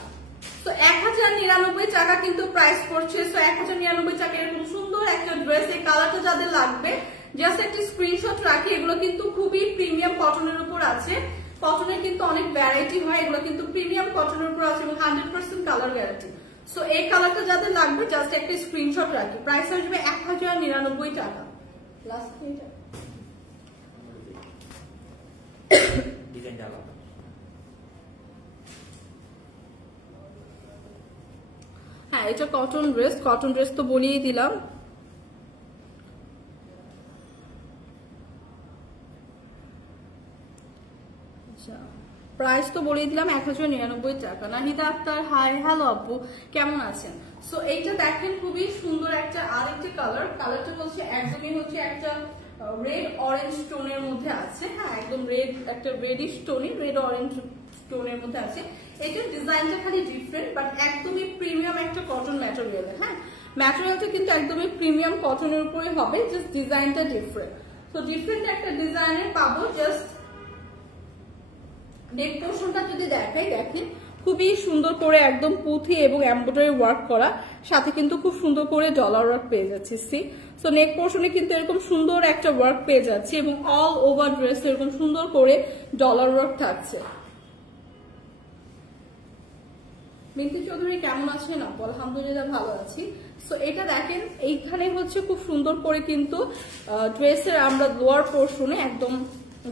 তো 1099 টাকা কিন্তু প্রাইস পড়ছে। সো 1099 টাকা এরকম সুন্দর একটা ড্রেস, এই কালারটা যাদের লাগবে জাস্ট একটা স্ক্রিনশট রাখি। এগুলো কিন্তু খুবই প্রিমিয়াম কটনের উপর আছে। কটনের কিন্তু অনেক ভ্যারাইটি হয়, এগুলো কিন্তু প্রিমিয়াম কটনের উপর আছে এবং 100% কালার গ্যারান্টি। সো এই কালারটা যাদের লাগবে জাস্ট একটা স্ক্রিনশট রাখি। প্রাইস আসবে 1099 টাকা। লাস্ট ডিজাইনটা আলাদা। হ্যাঁ, এটা কটন ড্রেস। কটন ড্রেস তো বলিয়ে দিলাম। প্রাইস তো বলিয়ে দিলাম 1099 টাকা। নাহিদা আক্তার, হাই, হ্যালো আপু, কেমন আছেন? সো এইটা দেখেন খুবই সুন্দর একটা আরেকটা কালার। কালারটা হচ্ছে একদমই হচ্ছে একটা রেড অরেঞ্জ টোনের মধ্যে আছে। হ্যাঁ, একদম রেড, একটা রেডিশ টোনি, রেড অরেঞ্জ টোনের মধ্যে আছে। এটার ডিজাইনটা খালি ডিফারেন্ট, বাট একদমই প্রিমিয়াম একটা কটন ম্যাটেরিয়াল। হ্যাঁ, ম্যাটেরিয়ালটা কিন্তু একদমই প্রিমিয়াম কটনের উপরে হবে, জাস্ট ডিজাইনটা ডিফারেন্ট। তো ডিফারেন্ট একটা ডিজাইনের পাবো। জাস্ট নেক পোর্শনটা যদি দেখাই, দেখেন খুবই সুন্দর করে একদম পুঁথি এবং এমব্রয়ডারি ওয়ার্ক করা, সাথে কিন্তু খুব সুন্দর করে ডলার ওয়ার্ক পেয়ে যাচ্ছি। সি, সো নেক পোর্শনে কিন্তু এরকম সুন্দর একটা ওয়ার্ক পেয়ে যাচ্ছি এবং অল ওভার ড্রেস এরকম সুন্দর করে ডলার ওয়ার্ক থাকছে। মিন্টু চৌধুরী কেমন আছেন? আপু আলহামদুলিল্লাহ ভালো আছি। সো এটা দেখেন এইখানে হচ্ছে খুব সুন্দর করে কিন্তু ড্রেসের আমরা লোয়ার পোর্শনে একদম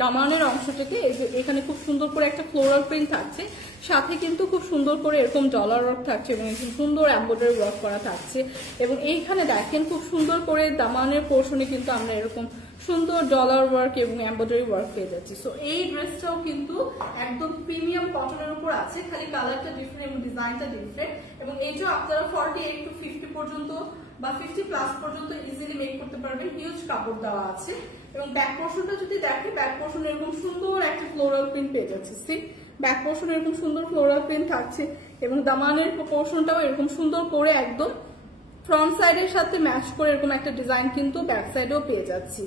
দামানের অংশটাকে এখানে খুব সুন্দর করে একটা ফ্লোরাল প্রিন্ট থাকছে, সাথে কিন্তু খুব সুন্দর করে এরকম ডলার ওয়ার্ক থাকছে এবং এরকম সুন্দর এমব্রয়ডারি ওয়ার্ক করা থাকছে। এবং এইখানে দেখেন খুব সুন্দর করে দামানের পোর্শনে কিন্তু আমরা এরকম সুন্দর ডলার ওয়ার্ক এবং এমব্রয়ডারি ওয়ার্ক পেয়ে যাচ্ছি। সো এই ড্রেসটাও কিন্তু একদম প্রিমিয়াম কটনের উপর আছে, খালি কালারটা ডিফারেন্ট এবং ডিজাইনটা ডিফারেন্ট। এবং এইটাও আপনারা 48 to 50 পর্যন্ত বা 50+ পর্যন্ত ইজিলি মেক করতে পারবেন। হিউজ কাপড় দেওয়া আছে। এবং ব্যাক পোর্শনটা যদি দেখি, ব্যাক পোর্শন এরকম সুন্দর একটা ফ্লোরাল প্রিন্ট পেয়ে যাচ্ছে। সি, ব্যাক পোর্শন এরকম সুন্দর ফ্লোরাল প্রিন্ট থাকছে এবং দামানের পোর্শনটাও এরকম সুন্দর করে একদম ফ্রন্ট সাইডের সাথে ম্যাচ করে এরকম একটা ডিজাইন কিন্তু ব্যাক সাইডেও পেয়ে যাচ্ছি।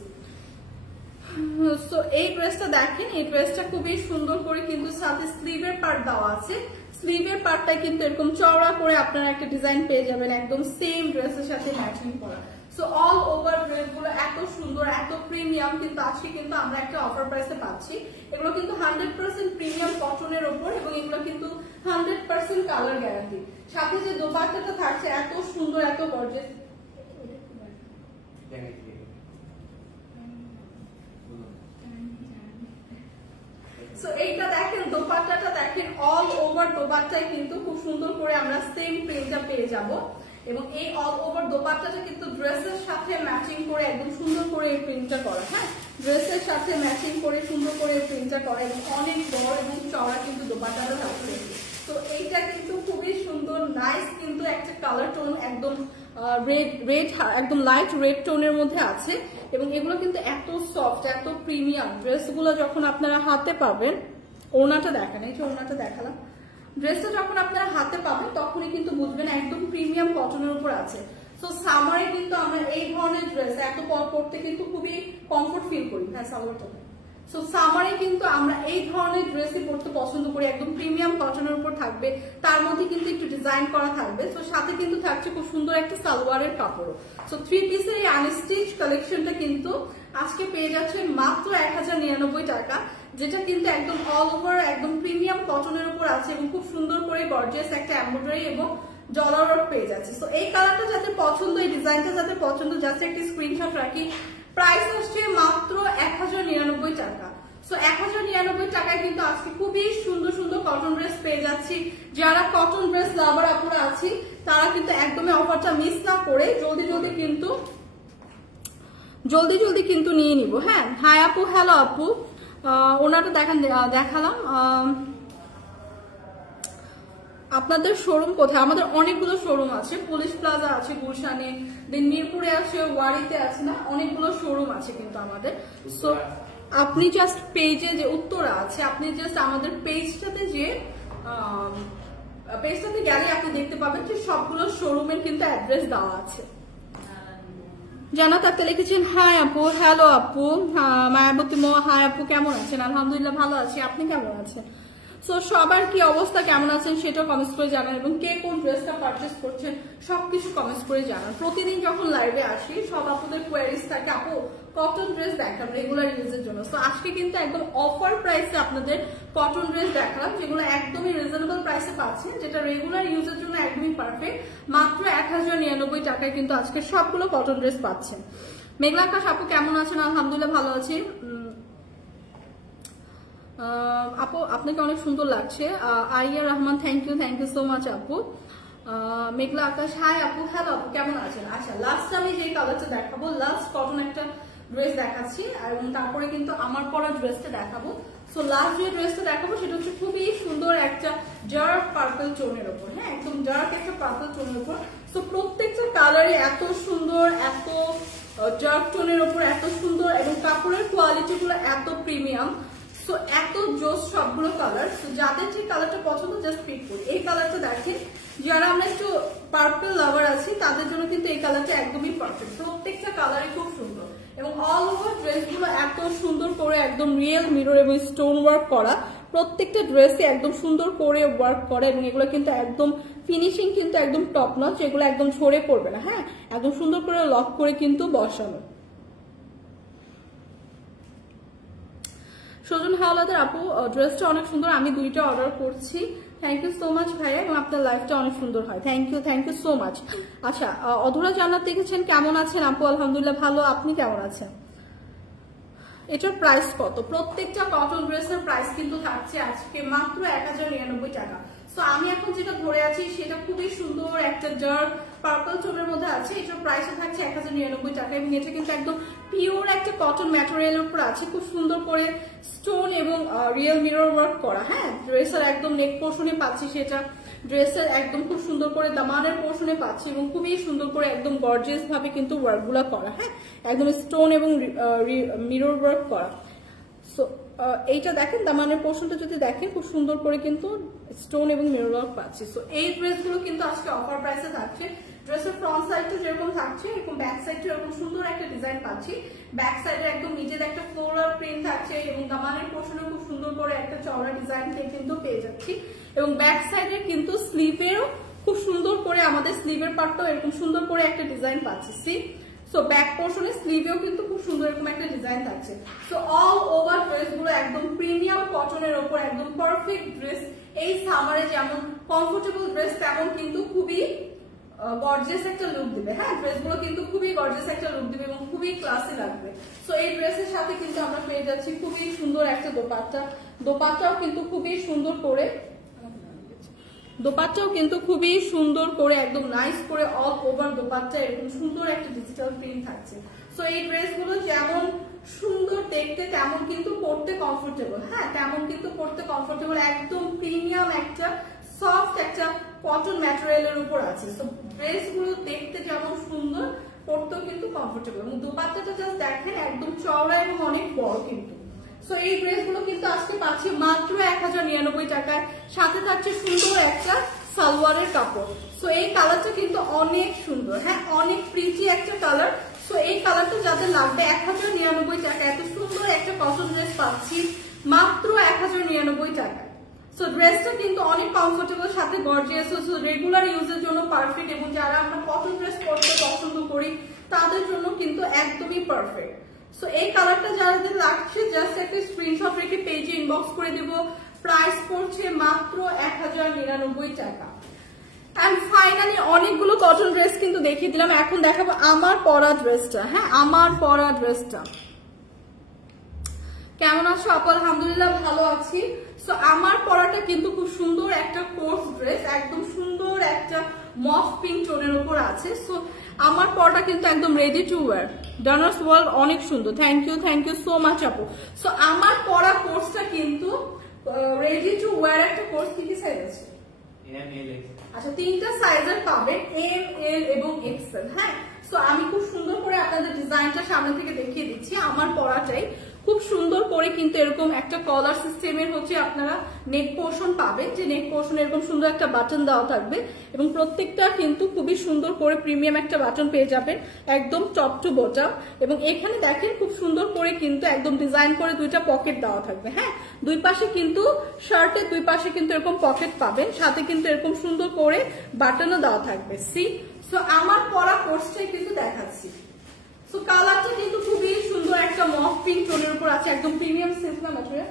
সো এই ড্রেসটা দেখেন, এই ড্রেসটা খুবই সুন্দর করে কিন্তু সাথে স্লিভের পার্ট দেওয়া আছে। স্লিভের পার্টটা কিন্তু এরকম চওড়া করে আপনারা একটা ডিজাইন পেয়ে যাবেন একদম সেম ড্রেসের সাথে ম্যাচিং করা। সো অল ওভার ড্রেসগুলো এত সুন্দর, এত প্রিমিয়াম, কিন্তু আজকে কিন্তু আমরা একটা অফার প্রাইসে পাচ্ছি। এগুলো কিন্তু 100% প্রিমিয়াম কটনের ওপর এবং এগুলো কিন্তু 100% কালার গ্যারান্টি। সাথে যে দোপাট্টাটা থাকছে এত সুন্দর, এত গর্জিয়াস। সো এইটা দেখেন, দোপাট্টাটা দেখেন অল ওভার দোপাট্টায় কিন্তু খুব সুন্দর করে আমরা সেম প্রিন্টটা পেয়ে যাব। এবং এই অল ওভার দোপাট্টাটা কিন্তু ড্রেসের সাথে ম্যাচিং করে একদম সুন্দর করে এই প্রিন্টটা করা। হ্যাঁ, ড্রেসের সাথে ম্যাচিং করে সুন্দর করে এই প্রিন্টটা করা এবং অনেক বড় এবং চওড়া কিন্তু দোপাট্টাটা থাকছে। তো এইটা কিন্তু খুবই সুন্দর, নাইস কিন্তু একটা কালার টোন, একদম রেড, একদম লাইট রেড টোনের মধ্যে আছে। এবং এগুলো কিন্তু এত সফট, এত প্রিমিয়াম। ড্রেসগুলো যখন আপনারা হাতে পাবেন, ওড়নাটা দেখেন, এই যে ওড়নাটা দেখালাম, ড্রেসটা যখন আপনারা হাতে পাবেন তখনই কিন্তু বুঝবেন একদম প্রিমিয়াম কটনের উপর আছে। সো সামারে কিন্তু আমরা এই ধরনের ড্রেস এত পরতে কিন্তু খুবই কমফোর্ট ফিল করি। হ্যাঁ, সালোয়ারটা। সো সামারে কিন্তু আমরা এই ধরনের ড্রেসই পরতে পছন্দ করি, একদম প্রিমিয়াম কটনের উপর থাকবে, তার মধ্যে কিন্তু একটু ডিজাইন করা থাকবে। সো সাথে কিন্তু থাকছে খুব সুন্দর একটা সালোয়ারের কাপড়ও। সো 3 পিসের এই আনস্টিচ কালেকশনটা কিন্তু আজকে পেয়ে যাচ্ছে মাত্র 1099 টাকা, যেটা কিন্তু একদম অল ওভার একদম প্রিমিয়াম কটনের উপর আছে এবং খুব সুন্দর করে গর্জিয়াস একটা এমব্রয়ডারি এবং ডলার ওয়ার্ক পেয়ে যাচ্ছি। সো এই কালারটা যাদের পছন্দ, এই ডিজাইনটা যাদের পছন্দ, জাস্ট একটি স্ক্রিনশট রাখি। প্রাইস হচ্ছে মাত্র 1099 টাকা। সো 1099 টাকায় কিন্তু আজকে খুবই সুন্দর সুন্দর কটন ড্রেস পেয়ে যাচ্ছি। যারা কটন ড্রেস লাভার আপুরা আছি তারা কিন্তু একদমই অফারটা মিস না করে জলদি জলদি কিন্তু নিয়ে নিব। হ্যাঁ, হাই আপু, হ্যালো আপু। ওনাটা দেখালাম। আপনাদের শোরুম কোথায়? আমাদের অনেকগুলো শোরুম আছে, পুলিশ প্লাজা আছে গুলশানে, দেন মিরপুরে আছে, ওয়ারিতে আছে, না অনেকগুলো শোরুম আছে কিন্তু আমাদের। সো আপনি জাস্ট পেজে যে উত্তরা আছে, আপনি জাস্ট আমাদের পেজটাতে গেলে আপনি দেখতে পাবেন যে সবগুলো শোরুমের কিন্তু অ্যাড্রেস দেওয়া আছে। জানাত আপনি লিখেছেন হাই আপু, হ্যালো আপু। মায়াবতী মো, হাই আপু, কেমন আছেন? আলহামদুলিল্লাহ ভালো আছি, আপনি কেমন আছেন? সো সবার কি অবস্থা, কেমন আছেন সেটাও কমেন্টস করে জানান, এবং কে কোন ড্রেসটা পারচেস করছেন সবকিছু কমেন্টস করে জানান। প্রতিদিন যখন লাইভে আসি সব আপুদের কোয়ারিজ থাকে, আপু কটন ড্রেস দেখান রেগুলার ইউজের জন্য। সো আজকে কিন্তু একদম অফার প্রাইসে আপনাদের কটন ড্রেস দেখালাম, যেগুলো একদমই রিজনেবল প্রাইসে পাচ্ছেন, যেটা রেগুলার ইউজের জন্য একদমই পারফেক্ট। মাত্র 1099 টাকায় কিন্তু আজকে সবগুলো কটন ড্রেস পাচ্ছেন। মেঘলা আকাশ আপু কেমন আছেন? আলহামদুলিল্লাহ ভালো আছি আপু, আপনাকে অনেক সুন্দর লাগছে। Aiya Rahman, thank you so much আপু। মেঘলা আকাশ, হাই আপু, হ্যালো আপু, কেমন আছেন? আচ্ছা, লাস্ট আমি যে কালারটা দেখাবো, লাস্ট কটন একটা ড্রেস দেখাচ্ছি, এবং তারপরে কিন্তু আমার পরা ড্রেসটা দেখাবো। সো লাস্ট যে ড্রেসটা দেখাবো সেটা হচ্ছে খুবই সুন্দর একটা ডার্ক পার্পল টোনের উপর। হ্যাঁ, একদম ডার্ক একটা পার্পল টোনের উপর। সো প্রত্যেকটা কালারে এত সুন্দর, এত ডার্ক টোনের উপর এত সুন্দর, এবং কাপড়ের কোয়ালিটি গুলো এত প্রিমিয়াম। সো এত জোস সবগুলো কালার। সো যাদের যে কালারটা পছন্দ জাস্ট পিক করি। এই কালারটা দেখেন, যারা আমরা একটু পার্পল লাভার আছি তাদের জন্য কিন্তু এই কালারটা একদমই পারফেক্ট। প্রত্যেকটা কালারই খুব সুন্দর, এবং অল ওভার ড্রেসগুলো এত সুন্দর করে একদম রিয়েল মিরর এবং স্টোন ওয়ার্ক করা। প্রত্যেকটা ড্রেসে একদম সুন্দর করে ওয়ার্ক করা, এবং এগুলো কিন্তু একদম ফিনিশিং কিন্তু একদম টপ নচ, এগুলো একদম ঝরে পড়বে না। হ্যাঁ, একদম সুন্দর করে লক করে কিন্তু বসানো। সজন হাওলাদার আপু, ড্রেসটা অনেক সুন্দর, আমি দুইটা অর্ডার করছি। থ্যাংক ইউ সো মাচ ভাইয়া, এবং আপনার লাইফটা অনেক সুন্দর হয়। Thank you so much. আচ্ছা, অধরা জান্নাত দেখেছেন, কেমন আছেন আপু? আলহামদুলিল্লাহ ভালো, আপনি কেমন আছেন? এটার প্রাইস কত? প্রত্যেকটা কটন ড্রেসের প্রাইস কিন্তু থাকছে আজকে মাত্র 1099 টাকা। সো আমি এখন যেটা ধরে আছি সেটা খুবই সুন্দর একটা ডার্ক পার্পল টোনের মধ্যে আছে। এটার প্রাইস থাকছে 1099 টাকা, এবং এটা কিন্তু একদম পিওর একটা কটন ম্যাটেরিয়ালের উপর আছে, খুব সুন্দর করে স্টোন এবং রিয়েল মিরর ওয়ার্ক করা। হ্যাঁ, ড্রেসের একদম নেক পোর্শনে পাচ্ছি সেটা, ড্রেসের একদম খুব সুন্দর করে দামানের পোর্শনে পাচ্ছি, এবং খুবই সুন্দর করে একদম গর্জিয়াস ভাবে কিন্তু ওয়ার্কগুলো করা। হ্যাঁ, একদম স্টোন এবং মিরর ওয়ার্ক করা। সো এইটা দেখেন, দামানের পোর্শনটা যদি দেখেন খুব সুন্দর করে কিন্তু স্টোন এবং মিরর ওয়ার্ক পাচ্ছি। সো এই ড্রেসগুলো কিন্তু আজকে অফার প্রাইসে থাকছে। ড্রেসের ফ্রন্ট সাইডটা যেরকম থাকছে এরকম ব্যাক সাইডটা এরকম সুন্দর একটা ডিজাইন পাচ্ছি। ব্যাক সাইডে একদম নিচের একটা ফ্লোরাল প্রিন্ট থাকছে, এবং দামানের পোর্শনে খুব সুন্দর করে একটা চওড়া ডিজাইন কিন্তু পেয়ে যাচ্ছি, এবং ব্যাক সাইডে কিন্তু স্লিভেরও খুব সুন্দর করে আমাদের স্লিভের পার্টটাও এরকম সুন্দর করে একটা ডিজাইন পাচ্ছি। সি সো ব্যাক পোর্শনে স্লিভেও কিন্তু খুব সুন্দর এরকম একটা ডিজাইন থাকছে। সো অল ওভার ড্রেসগুলো একদম প্রিমিয়াম কটনের উপর একদম পারফেক্ট ড্রেস। এই সামারে যেমন কমফোর্টেবল ড্রেস তেমন কিন্তু খুবই গর্জিয়াস একটা লুক দিবে। হ্যাঁ, ড্রেসগুলো কিন্তু খুবই গর্জিয়াস একটা লুক দিবে এবং খুবই ক্লাসি লাগবে। সো এই ড্রেসের সাথে কিন্তু আমরা পেয়ে যাচ্ছি খুবই সুন্দর একটা দোপাট্টা। দোপাট্টাও কিন্তু খুবই সুন্দর করে, দোপাট্টাও কিন্তু খুবই সুন্দর করে একদম নাইস করে অল ওভার দোপাট্টা এরকম সুন্দর একটা ডিজিটাল প্রিন্ট থাকছে। সো এই ড্রেসগুলো যেমন সুন্দর দেখতে তেমন কিন্তু পরতে কমফোর্টেবল। হ্যাঁ, তেমন কিন্তু পরতে কমফোর্টেবল, একদম প্রিমিয়াম একটা সফট একটা কটন ম্যাটেরিয়ালের উপর আছে। সো ড্রেসগুলো দেখতে যেমন সুন্দর, পরতেও কিন্তু কমফোর্টেবল, এবং দোপাট্টাটা জাস্ট দেখেন একদম চওড়া এবং অনেক বড় কিন্তু। সো এই ড্রেসগুলো কিন্তু আজকে পাচ্ছি মাত্র 1099 টাকায়, সাথে থাকছে সুন্দর একটা সালোয়ারের কাপড়। সো এই কালারটা কিন্তু অনেক সুন্দর। হ্যাঁ, অনেক প্রিটি একটা কালার। সো এই কালারটা যাদের লাগবে 1099 টাকা, এত সুন্দর একটা কটন ড্রেস পাচ্ছি মাত্র 1099 টাকায়। সো ড্রেসটা কিন্তু অনেক কমফোর্টেবল, সাথে গর্জিয়াস, সো রেগুলার ইউজের জন্য পারফেক্ট, এবং যারা আমরা কটন ড্রেস পরতে পছন্দ করি তাদের জন্য কিন্তু একদমই পারফেক্ট। সো এই কালারটা যাদের লাগছে জাস্ট একটা স্ক্রিনশট রেখে পেজে ইনবক্স করে দেব। প্রাইস পড়ছে মাত্র 1099 টাকা। এন্ড ফাইনালি অনেকগুলো কটন ড্রেস কিন্তু দেখিয়ে দিলাম। এখন দেখাবো আমার পরা ড্রেসটা। হ্যাঁ, আমার পরা ড্রেসটা। কেমন আছো আপু? আলহামদুলিল্লাহ ভালো আছি। সো আমার পরাটা কিন্তু খুব সুন্দর একটা কোর্স ড্রেস, একদম সুন্দর একটা মফ পিঙ্ক টোনের উপর আছে। সো আমার পরাটা কিন্তু একদম রেডি টু ওয়্যার। ডানার্স ওয়ার্ল্ড অনেক সুন্দর। থ্যাংক ইউ সো মাচ আপু। সো আমার পরা কোর্সটা কিন্তু রেডি টু ওয়্যার একটা কোর্স। কি কি সাইজ আছে? আচ্ছা, 3টা সাইজের পাবেন, এম, এল এবং এক্সেল। হ্যাঁ, সো আমি খুব সুন্দর করে আপনাদের ডিজাইনটা সামনে থেকে দেখিয়ে দিচ্ছি। আমার পরাটাই খুব সুন্দর করে কিন্তু এরকম একটা কলার সিস্টেমের হচ্ছে আপনারা নেক পোর্শন পাবেন, যে নেক পোর্শন এরকম সুন্দর একটা বাটন দেওয়া থাকবে এবং প্রত্যেকটা কিন্তু খুবই সুন্দর করে প্রিমিয়াম একটা বাটন পেয়ে যাবেন, একদম টপ টু বটম। এবং এখানে দেখেন খুব সুন্দর করে কিন্তু একদম ডিজাইন করে 2টা পকেট দেওয়া থাকবে। হ্যাঁ, দুই পাশে কিন্তু শার্টের দুই পাশে কিন্তু এরকম পকেট পাবেন, সাথে কিন্তু এরকম সুন্দর করে বাটনও দেওয়া থাকবে। সি, সো আমার পরা কোর্সটাই কিন্তু দেখাচ্ছি। সো কালারটা কিন্তু খুবই সুন্দর একটা মফ পিঙ্ক টোনের উপর আছে, একদম প্রিমিয়াম সিল্ক না ম্যাটেরিয়াল,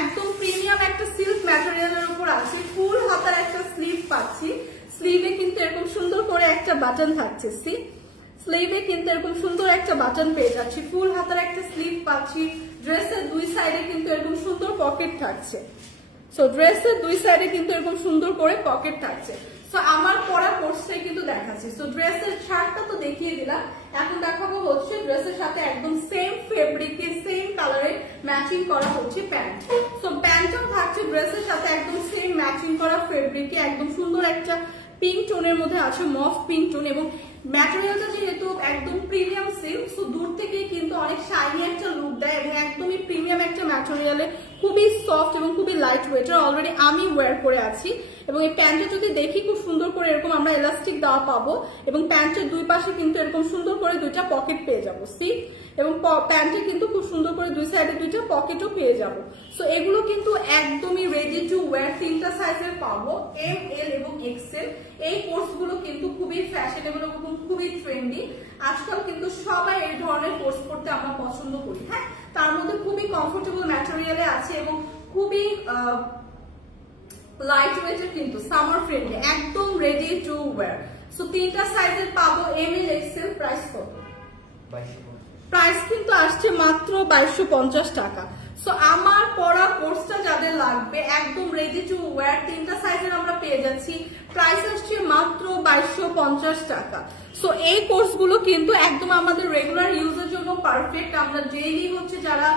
একদম প্রিমিয়াম একটা সিল্ক ম্যাটেরিয়ালের উপর আছে। ফুল হাতার একটা স্লিভ পাচ্ছি, স্লিভে কিন্তু এরকম সুন্দর করে একটা বাটন থাকছে। সি, স্লিভে কিন্তু এরকম সুন্দর একটা বাটন পেয়ে যাচ্ছি, ফুল হাতার একটা স্লিভ পাচ্ছি। ড্রেসের দুই সাইডে কিন্তু এরকম সুন্দর পকেট থাকছে। সো ড্রেসের দুই সাইডে কিন্তু এরকম সুন্দর করে পকেট থাকছে। সো আমার পরা কোর্সটাই কিন্তু দেখাচ্ছি। সো ড্রেসের শার্টটা তো দেখিয়ে দিলাম, এখন দেখাবো হচ্ছে ড্রেসের সাথে একদম সেম ফেব্রিকে সেম কালারে ম্যাচিং করা হচ্ছে প্যান্ট। সো প্যান্টটাও থাকছে ড্রেসের সাথে একদম সেম ম্যাচিং করা ফেব্রিকে, একদম সুন্দর একটা পিঙ্ক টোনের মধ্যে আছে, মফ পিঙ্ক টোন। এবং ম্যাটেরিয়ালটা যেহেতু একদম প্রিমিয়াম সিল্ক, সো দূর থেকে কিন্তু অনেক শাইনি একটা লুক দেয় এবং একদমই প্রিমিয়াম একটা ম্যাটেরিয়ালে, খুবই সফট এবং খুবই লাইট ওয়েট। অলরেডি আমি ওয়্যার করে আছি এবং এই প্যান্টটা যদি দেখি খুব সুন্দর করে এরকম আমরা এলাস্টিক দেওয়া পাবো এবং প্যান্টের দুই পাশে কিন্তু এরকম সুন্দর করে 2টা পকেট পেয়ে যাবো। সি, এবং প্যান্টে কিন্তু খুব সুন্দর করে দুই সাইডে 2টা পকেটও পেয়ে যাবো। সো এগুলো কিন্তু একদমই রেডি টু ওয়্যার, 3টা সাইজের পাবো, এম, এল এবং এক্সেল। এই কোর্সগুলো কিন্তু খুবই ফ্যাশনেবল এবং খুবই ট্রেন্ডি। আজকাল কিন্তু সবাই এই ধরনের কোর্স করতে আমরা পছন্দ করি। হ্যাঁ, তার মধ্যে খুবই কমফোর্টেবল ম্যাটেরিয়ালে আছে এবং খুবই লাইট ওয়েটের, কিন্তু সামার ফ্রেন্ডলি, একদম রেডি টু ওয়্যার। সো 3টা সাইজের পাবো, এম, এল, এক্সেল। প্রাইস কত? প্রাইস কিন্তু আসছে মাত্র 2250 টাকা। সো আমার পরা কোর্সটা যাদের লাগবে একদম রেডি টু ওয়্যার, 3টা সাইজের আমরা পেয়ে যাচ্ছি, প্রাইস আসছে মাত্র 2250 টাকা। সো এই কোর্সগুলো কিন্তু একদম আমাদের রেগুলার ইউজের জন্য পারফেক্ট। আমরা ডেইলি হচ্ছে যারা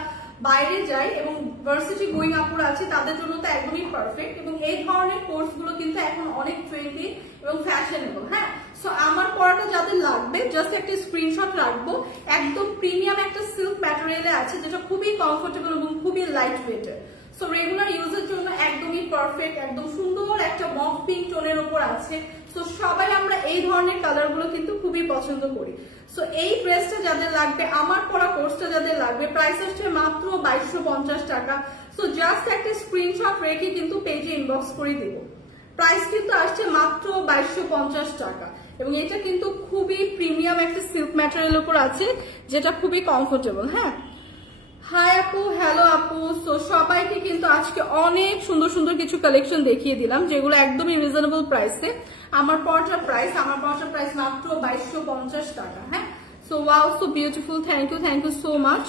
বাইরে যাই এবং ভার্সিটি গোয়িং আপুরা আছে তাদের জন্য তো একদমই পারফেক্ট। এবং এই ধরনের কোর্সগুলো কিন্তু এখন অনেক ট্রেন্ডি এবং ফ্যাশনেবল। হ্যাঁ, সো আমার পরাটা যাদের লাগবে জাস্ট একটা স্ক্রিনশট রাখবো। একদম প্রিমিয়াম একটা সিল্ক ম্যাটেরিয়ালে আছে, যেটা খুবই কমফোর্টেবল এবং খুবই লাইট ওয়েটের। সো রেগুলার ইউজের জন্য একদমই পারফেক্ট, একদম সুন্দর একটা মফ পিঙ্ক টোনের উপর আছে। সো সবাই আমরা এই ধরনের কালারগুলো কিন্তু খুবই পছন্দ করি। সো এই ড্রেসটা যাদের লাগবে, আমার পরা কোর্সটা যাদের লাগবে, প্রাইস আসছে মাত্র 2250 টাকা। সো জাস্ট একটা স্ক্রিনশট রেখে কিন্তু পেজে ইনবক্স করে দিব। প্রাইস কিন্তু আসছে মাত্র 2250 টাকা এবং এটা কিন্তু খুবই প্রিমিয়াম একটা সিল্ক ম্যাটেরিয়াল উপর আছে, যেটা খুবই কমফোর্টেবল। হ্যাঁ, হাই আপু, হ্যালো আপু। সো সবাইকে কিন্তু আজকে অনেক সুন্দর সুন্দর কিছু কালেকশন দেখিয়ে দিলাম, যেগুলো একদমই রিজনেবল প্রাইসে। আমার পরাটার প্রাইস মাত্র 2250 টাকা। হ্যাঁ, so wow, so beautiful, thank you so much.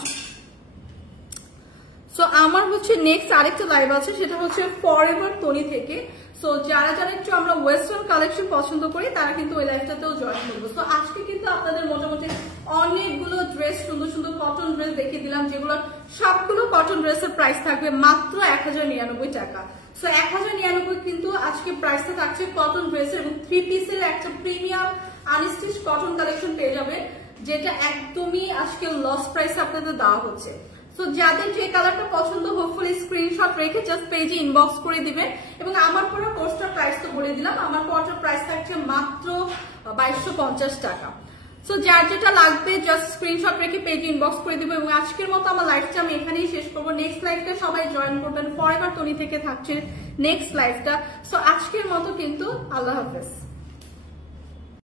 So আমার হচ্ছে নেক্সট আরেকটা লাইভ আছে, সেটা হচ্ছে ফরএভার তনি থেকে। সো যারা যারা একটু আমরা ওয়েস্টার্ন কালেকশন পছন্দ করি তারা কিন্তু ওই লাইভটাতেও জয়েন করবো। সো আজকে কিন্তু আপনাদের মোটামুটি অনেকগুলো ড্রেস, সুন্দর সুন্দর কটন ড্রেস দেখিয়ে দিলাম, যেগুলো সবগুলো কটন ড্রেসের প্রাইস থাকবে মাত্র 1099 টাকা। সো 1099 কিন্তু আজকে প্রাইসটা থাকছে কটন ড্রেসের এবং 3 পিসের একটা প্রিমিয়াম আনস্টিচ কটন কালেকশন পেয়ে যাবে, যেটা একদমই আজকে লস প্রাইস আপনাদের দেওয়া হচ্ছে। সো যাদের যে কালারটা পছন্দ হোপফুলি স্ক্রিনশট রেখে জাস্ট পেজে ইনবক্স করে দিবেন। এবং আমার পরা কোর্সটার প্রাইস তো বলে দিলাম, আমার পরাটার প্রাইস থাকছে মাত্র 2250 টাকা। সো যার যেটা লাগবে জাস্ট স্ক্রিনশট রেখে পেজে ইনবক্স করে দিব। এবং আজকের মতো আমার লাইভটা আমি এখানেই শেষ করবো। নেক্সট লাইভটা সবাই জয়েন করবেন, ফরএভার তনি থেকে থাকছে নেক্সট লাইভটা। সো আজকের মতো কিন্তু আল্লাহ হাফেজ।